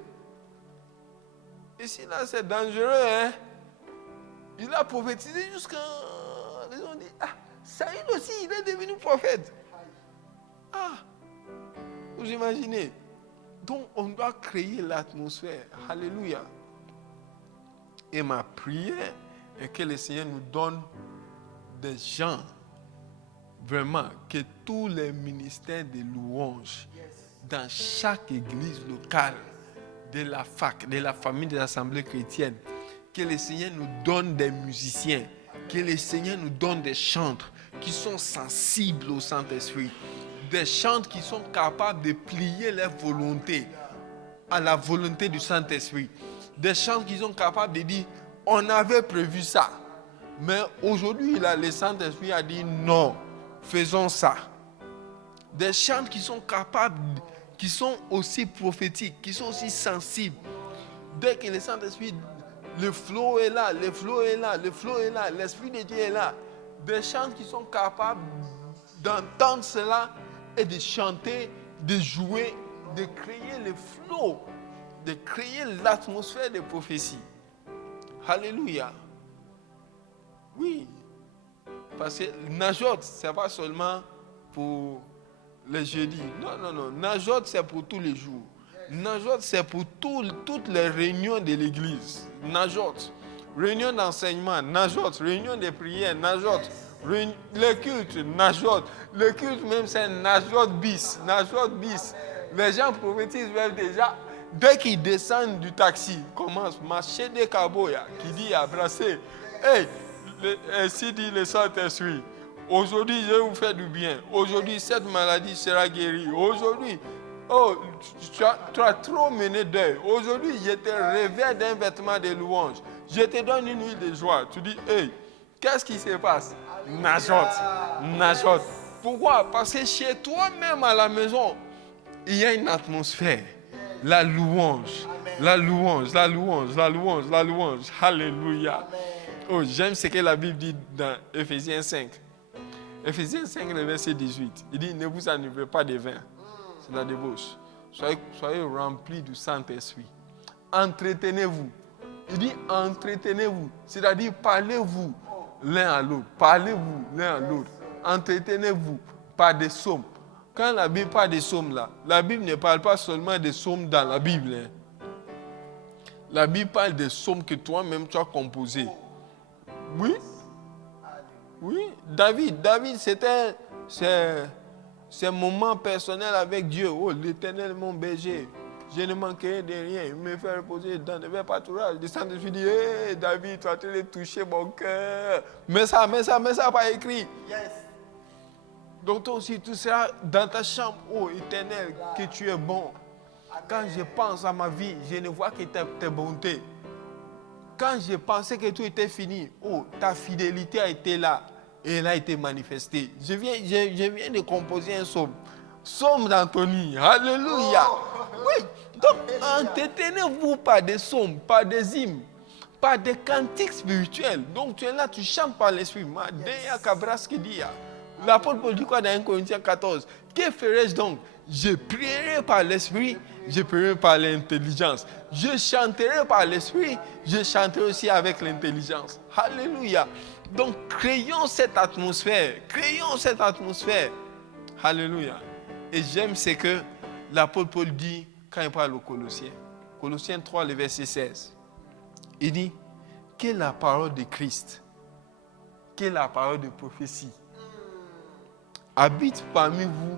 Ici, là, c'est dangereux, hein. Il a prophétisé jusqu'à... Ils ont dit, ah, Saïd aussi, il est devenu prophète. Ah, vous imaginez? Donc, on doit créer l'atmosphère. Alléluia. Et ma prière est que le Seigneur nous donne des gens, vraiment, que tous les ministères de louange, dans chaque église locale, de la fac, de la famille de l'Assemblée chrétienne, que le Seigneur nous donne des musiciens, que le Seigneur nous donne des chantres qui sont sensibles au Saint-Esprit, des chantres qui sont capables de plier leur volonté à la volonté du Saint-Esprit, des chantres qui sont capables de dire, on avait prévu ça, mais aujourd'hui, là, le Saint-Esprit a dit non, faisons ça. Des chantres qui sont capables, qui sont aussi prophétiques, qui sont aussi sensibles. Dès que le Saint-Esprit, le flot est là, le flot est là, le flot est là, l'Esprit de Dieu est là. Des chants qui sont capables d'entendre cela et de chanter, de jouer, de créer le flot, de créer l'atmosphère de prophétie. Alléluia. Oui. Parce que Najot, ce n'est pas seulement pour les jeudis. Non. Najot, c'est pour tous les jours. Najot, c'est pour toutes les réunions de l'église. Najot. Réunion d'enseignement. Najot. Réunion de prière. Najot. Le culte. Najot. Le culte même, c'est Najot bis. Najot bis. Les gens prophétisent même déjà. Dès qu'ils descendent du taxi, commence marcher des Kaboya qui dit abrasser. Hey, ainsi dit le Saint-Esprit. Aujourd'hui, je vais vous faire du bien. Aujourd'hui, cette maladie sera guérie. Aujourd'hui, oh, tu as trop mené deuil. Aujourd'hui, je te revers d'un vêtement de louange. Je te donne une huile de joie. Tu dis, hey, qu'est-ce qui se passe? Najot. Pourquoi? Parce que chez toi-même à la maison, il y a une atmosphère. La louange. La louange. Alléluia. Oh, j'aime ce que la Bible dit dans Ephésiens 5. Ephésiens 5, le verset 18. Il dit, ne vous enivrez pas de vin. C'est la débauche. Soyez remplis du Saint-Esprit. Entretenez-vous. Il dit, entretenez-vous. C'est-à-dire, parlez-vous l'un à l'autre. Parlez-vous l'un à l'autre. Entretenez-vous par des psaumes. Quand la Bible parle des psaumes là, la Bible ne parle pas seulement des psaumes dans la Bible. Hein. La Bible parle des psaumes que toi-même tu as composés. Oui. David, c'était ses moments personnels avec Dieu. Oh, l'Éternel mon berger. Je ne manquerai de rien. Il me fait reposer dans le verts pâturages. Le Saint-Esprit dit, hey, David, tu as train de toucher mon cœur. Mets ça par écrit. Yes. Donc toi aussi, tu seras dans ta chambre, oh Éternel, que tu es bon. Quand je pense à ma vie, je ne vois que tes bontés. Quand je pensais que tout était fini, oh, ta fidélité a été là et elle a été manifestée. Je viens de composer un psaume. Psaume d'Anthony. Alléluia. Oui. Donc, entretenez-vous par des psaumes, par des hymnes, par des cantiques spirituels. Donc, tu es là, tu chantes par l'esprit. Madeya Kabraskidia. L'apôtre Paul dit quoi dans 1 Corinthiens 14? Que ferai-je donc? Je prierai par l'esprit, je prierai par l'intelligence. Je chanterai par l'esprit, je chanterai aussi avec l'intelligence. Alléluia. Donc, créons cette atmosphère. Alléluia. Et j'aime ce que l'apôtre Paul dit quand il parle aux Colossiens. Colossiens 3, le verset 16. Il dit que la parole de Christ, que la parole de prophétie, habite parmi vous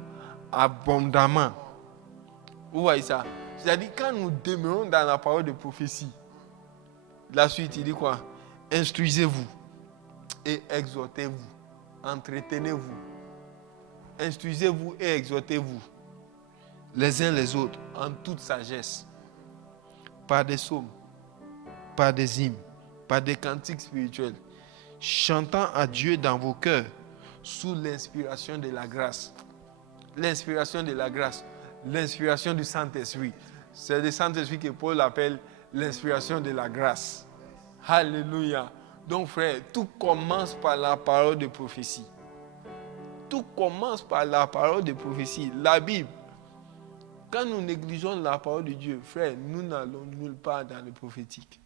abondamment. Vous voyez ça? C'est-à-dire quand nous demeurons dans la parole de prophétie, la suite il dit quoi? Instruisez-vous et exhortez-vous. Entretenez-vous. Instruisez-vous et exhortez-vous les uns les autres en toute sagesse, par des psaumes, par des hymnes, par des cantiques spirituels, chantant à Dieu dans vos cœurs sous l'inspiration de la grâce. L'inspiration de la grâce, l'inspiration du Saint-Esprit. C'est le Saint-Esprit que Paul appelle l'inspiration de la grâce. Alléluia. Donc frère, tout commence par la parole de prophétie. Tout commence par la parole de prophétie. La Bible, quand nous négligeons la parole de Dieu, frère, nous n'allons nulle part dans le prophétique.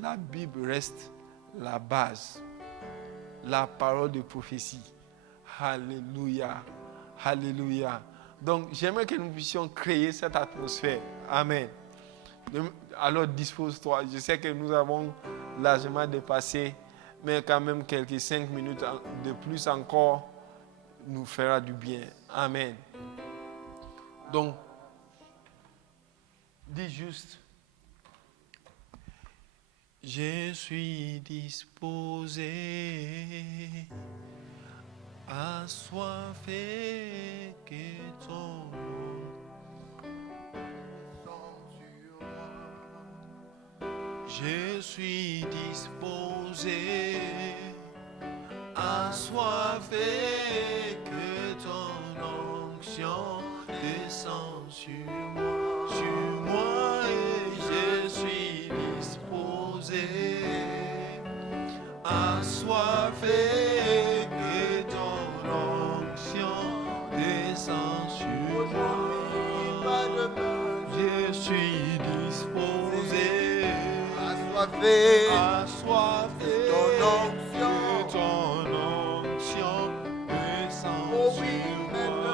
La Bible reste la base, la parole de prophétie. Alléluia, alléluia. Donc, j'aimerais que nous puissions créer cette atmosphère. Amen. Alors, dispose-toi. Je sais que nous avons largement dépassé, mais quand même quelques 5 minutes de plus encore nous fera du bien. Amen. Donc, dis juste, je suis disposé, assoiffé que ton je suis disposé, assoiffé que ton onction descend sur moi et je suis disposé, assoiffé que ton onction descend sur moi. Je suis disposé, assoiffé que ton onction descend sur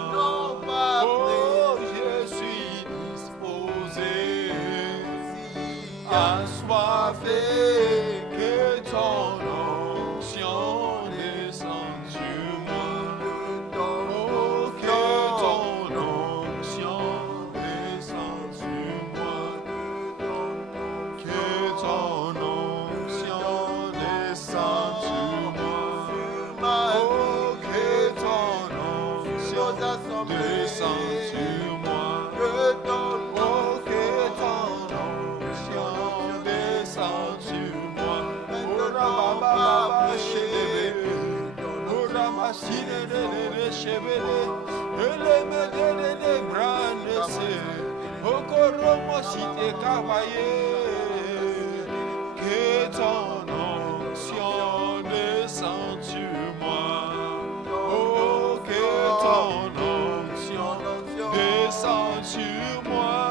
moi. Oh, je suis disposé, assoiffé que ton onction descend sur moi. Oh, que ton onction descend sur moi. Que ton onction descend sur moi. Oh, que ton onction descend sur moi. Oh, que ton onction descend sur moi. Oh, Rababa, Chébé. Oh, Ramasine, Chébé. Elle me donne des brandes. Oh, Coromosite, Cavaillé. Que ton onction descende sur moi. Oh, que ton onction descende sur moi.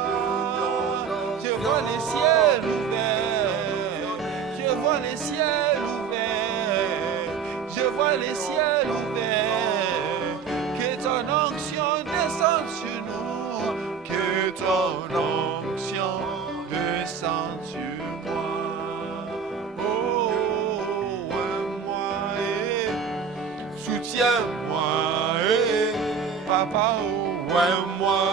Je vois les ciels ouverts. Je vois les ciels ouverts. Je vois les ciels ouverts. Que ton onction descende sur nous. Que ton onction descende sur moi. Soutiens-moi, papa, ouais, moi,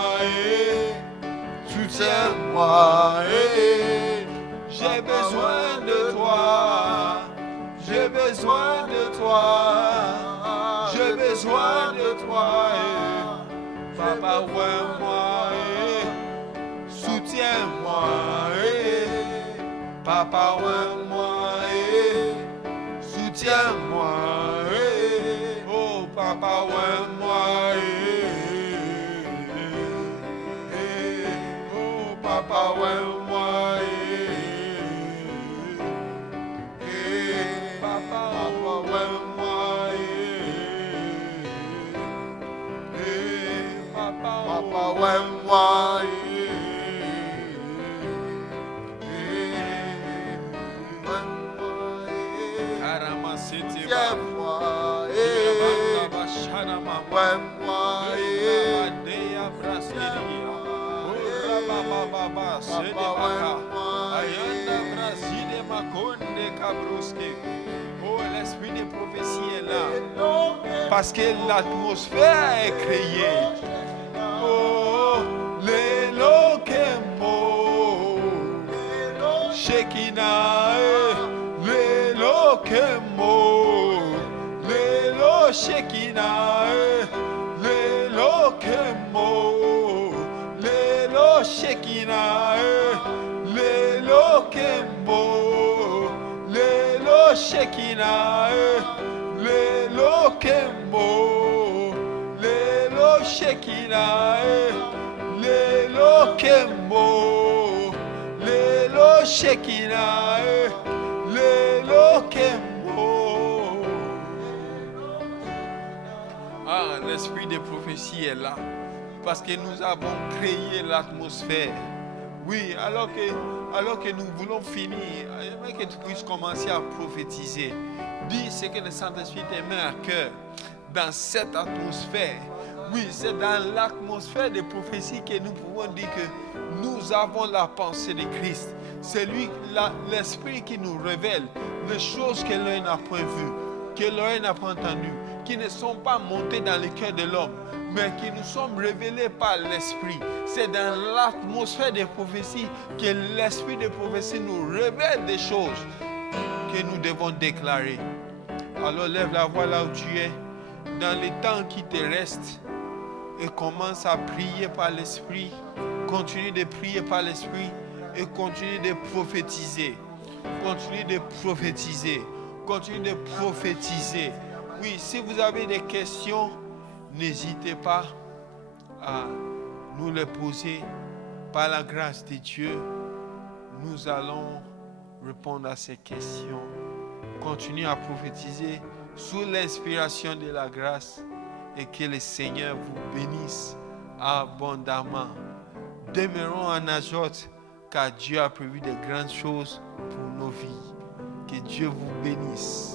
soutiens-moi, j'ai besoin de toi, j'ai besoin de toi, j'ai besoin de toi, papa, ouais, moi, soutiens-moi, papa, ouais, moi, soutiens-moi. Papa, ouais, moi, oh, papa, ouais, moi, papa, ouais, moi, papa, ouais, moi, Caramba, c'était moi. Oh, l'esprit de prophétie est là. Parce que l'atmosphère est créée. Oh, l'Elokemo, Shekinah, l'Elokemo. Shekinah, Lelo Kemo, Lelo Shekinah, Lelo Kemo, Lelo Shekinah, Lelo Kemo, Lelo Shekinah, Lelo Kemo, Lelo Shekinah, Lelo Kemo. l'esprit de prophétie est là. Parce que nous avons créé l'atmosphère. Oui, alors que nous voulons finir, j'aimerais que tu puisses commencer à prophétiser. Dis ce que le Saint-Esprit te met à cœur dans cette atmosphère. Oui, c'est dans l'atmosphère de prophétie que nous pouvons dire que nous avons la pensée de Christ. C'est lui, l'Esprit qui nous révèle les choses que l'œil n'a point vues, que l'oreille n'a pas entendues, qui ne sont pas montées dans le cœur de l'homme, mais qui nous sont révélées par l'Esprit. C'est dans l'atmosphère des prophéties que l'Esprit de prophétie nous révèle des choses que nous devons déclarer. Alors lève la voix là où tu es, dans les temps qui te restent, et commence à prier par l'Esprit. Continue de prier par l'Esprit et continue de prophétiser. Continue de prophétiser. Continue de prophétiser. Oui, si vous avez des questions, n'hésitez pas à nous les poser. Par la grâce de Dieu, nous allons répondre à ces questions. Continuez à prophétiser sous l'inspiration de la grâce et que le Seigneur vous bénisse abondamment. Demeurons en Azote car Dieu a prévu de grandes choses pour nos vies. Que Dieu vous bénisse.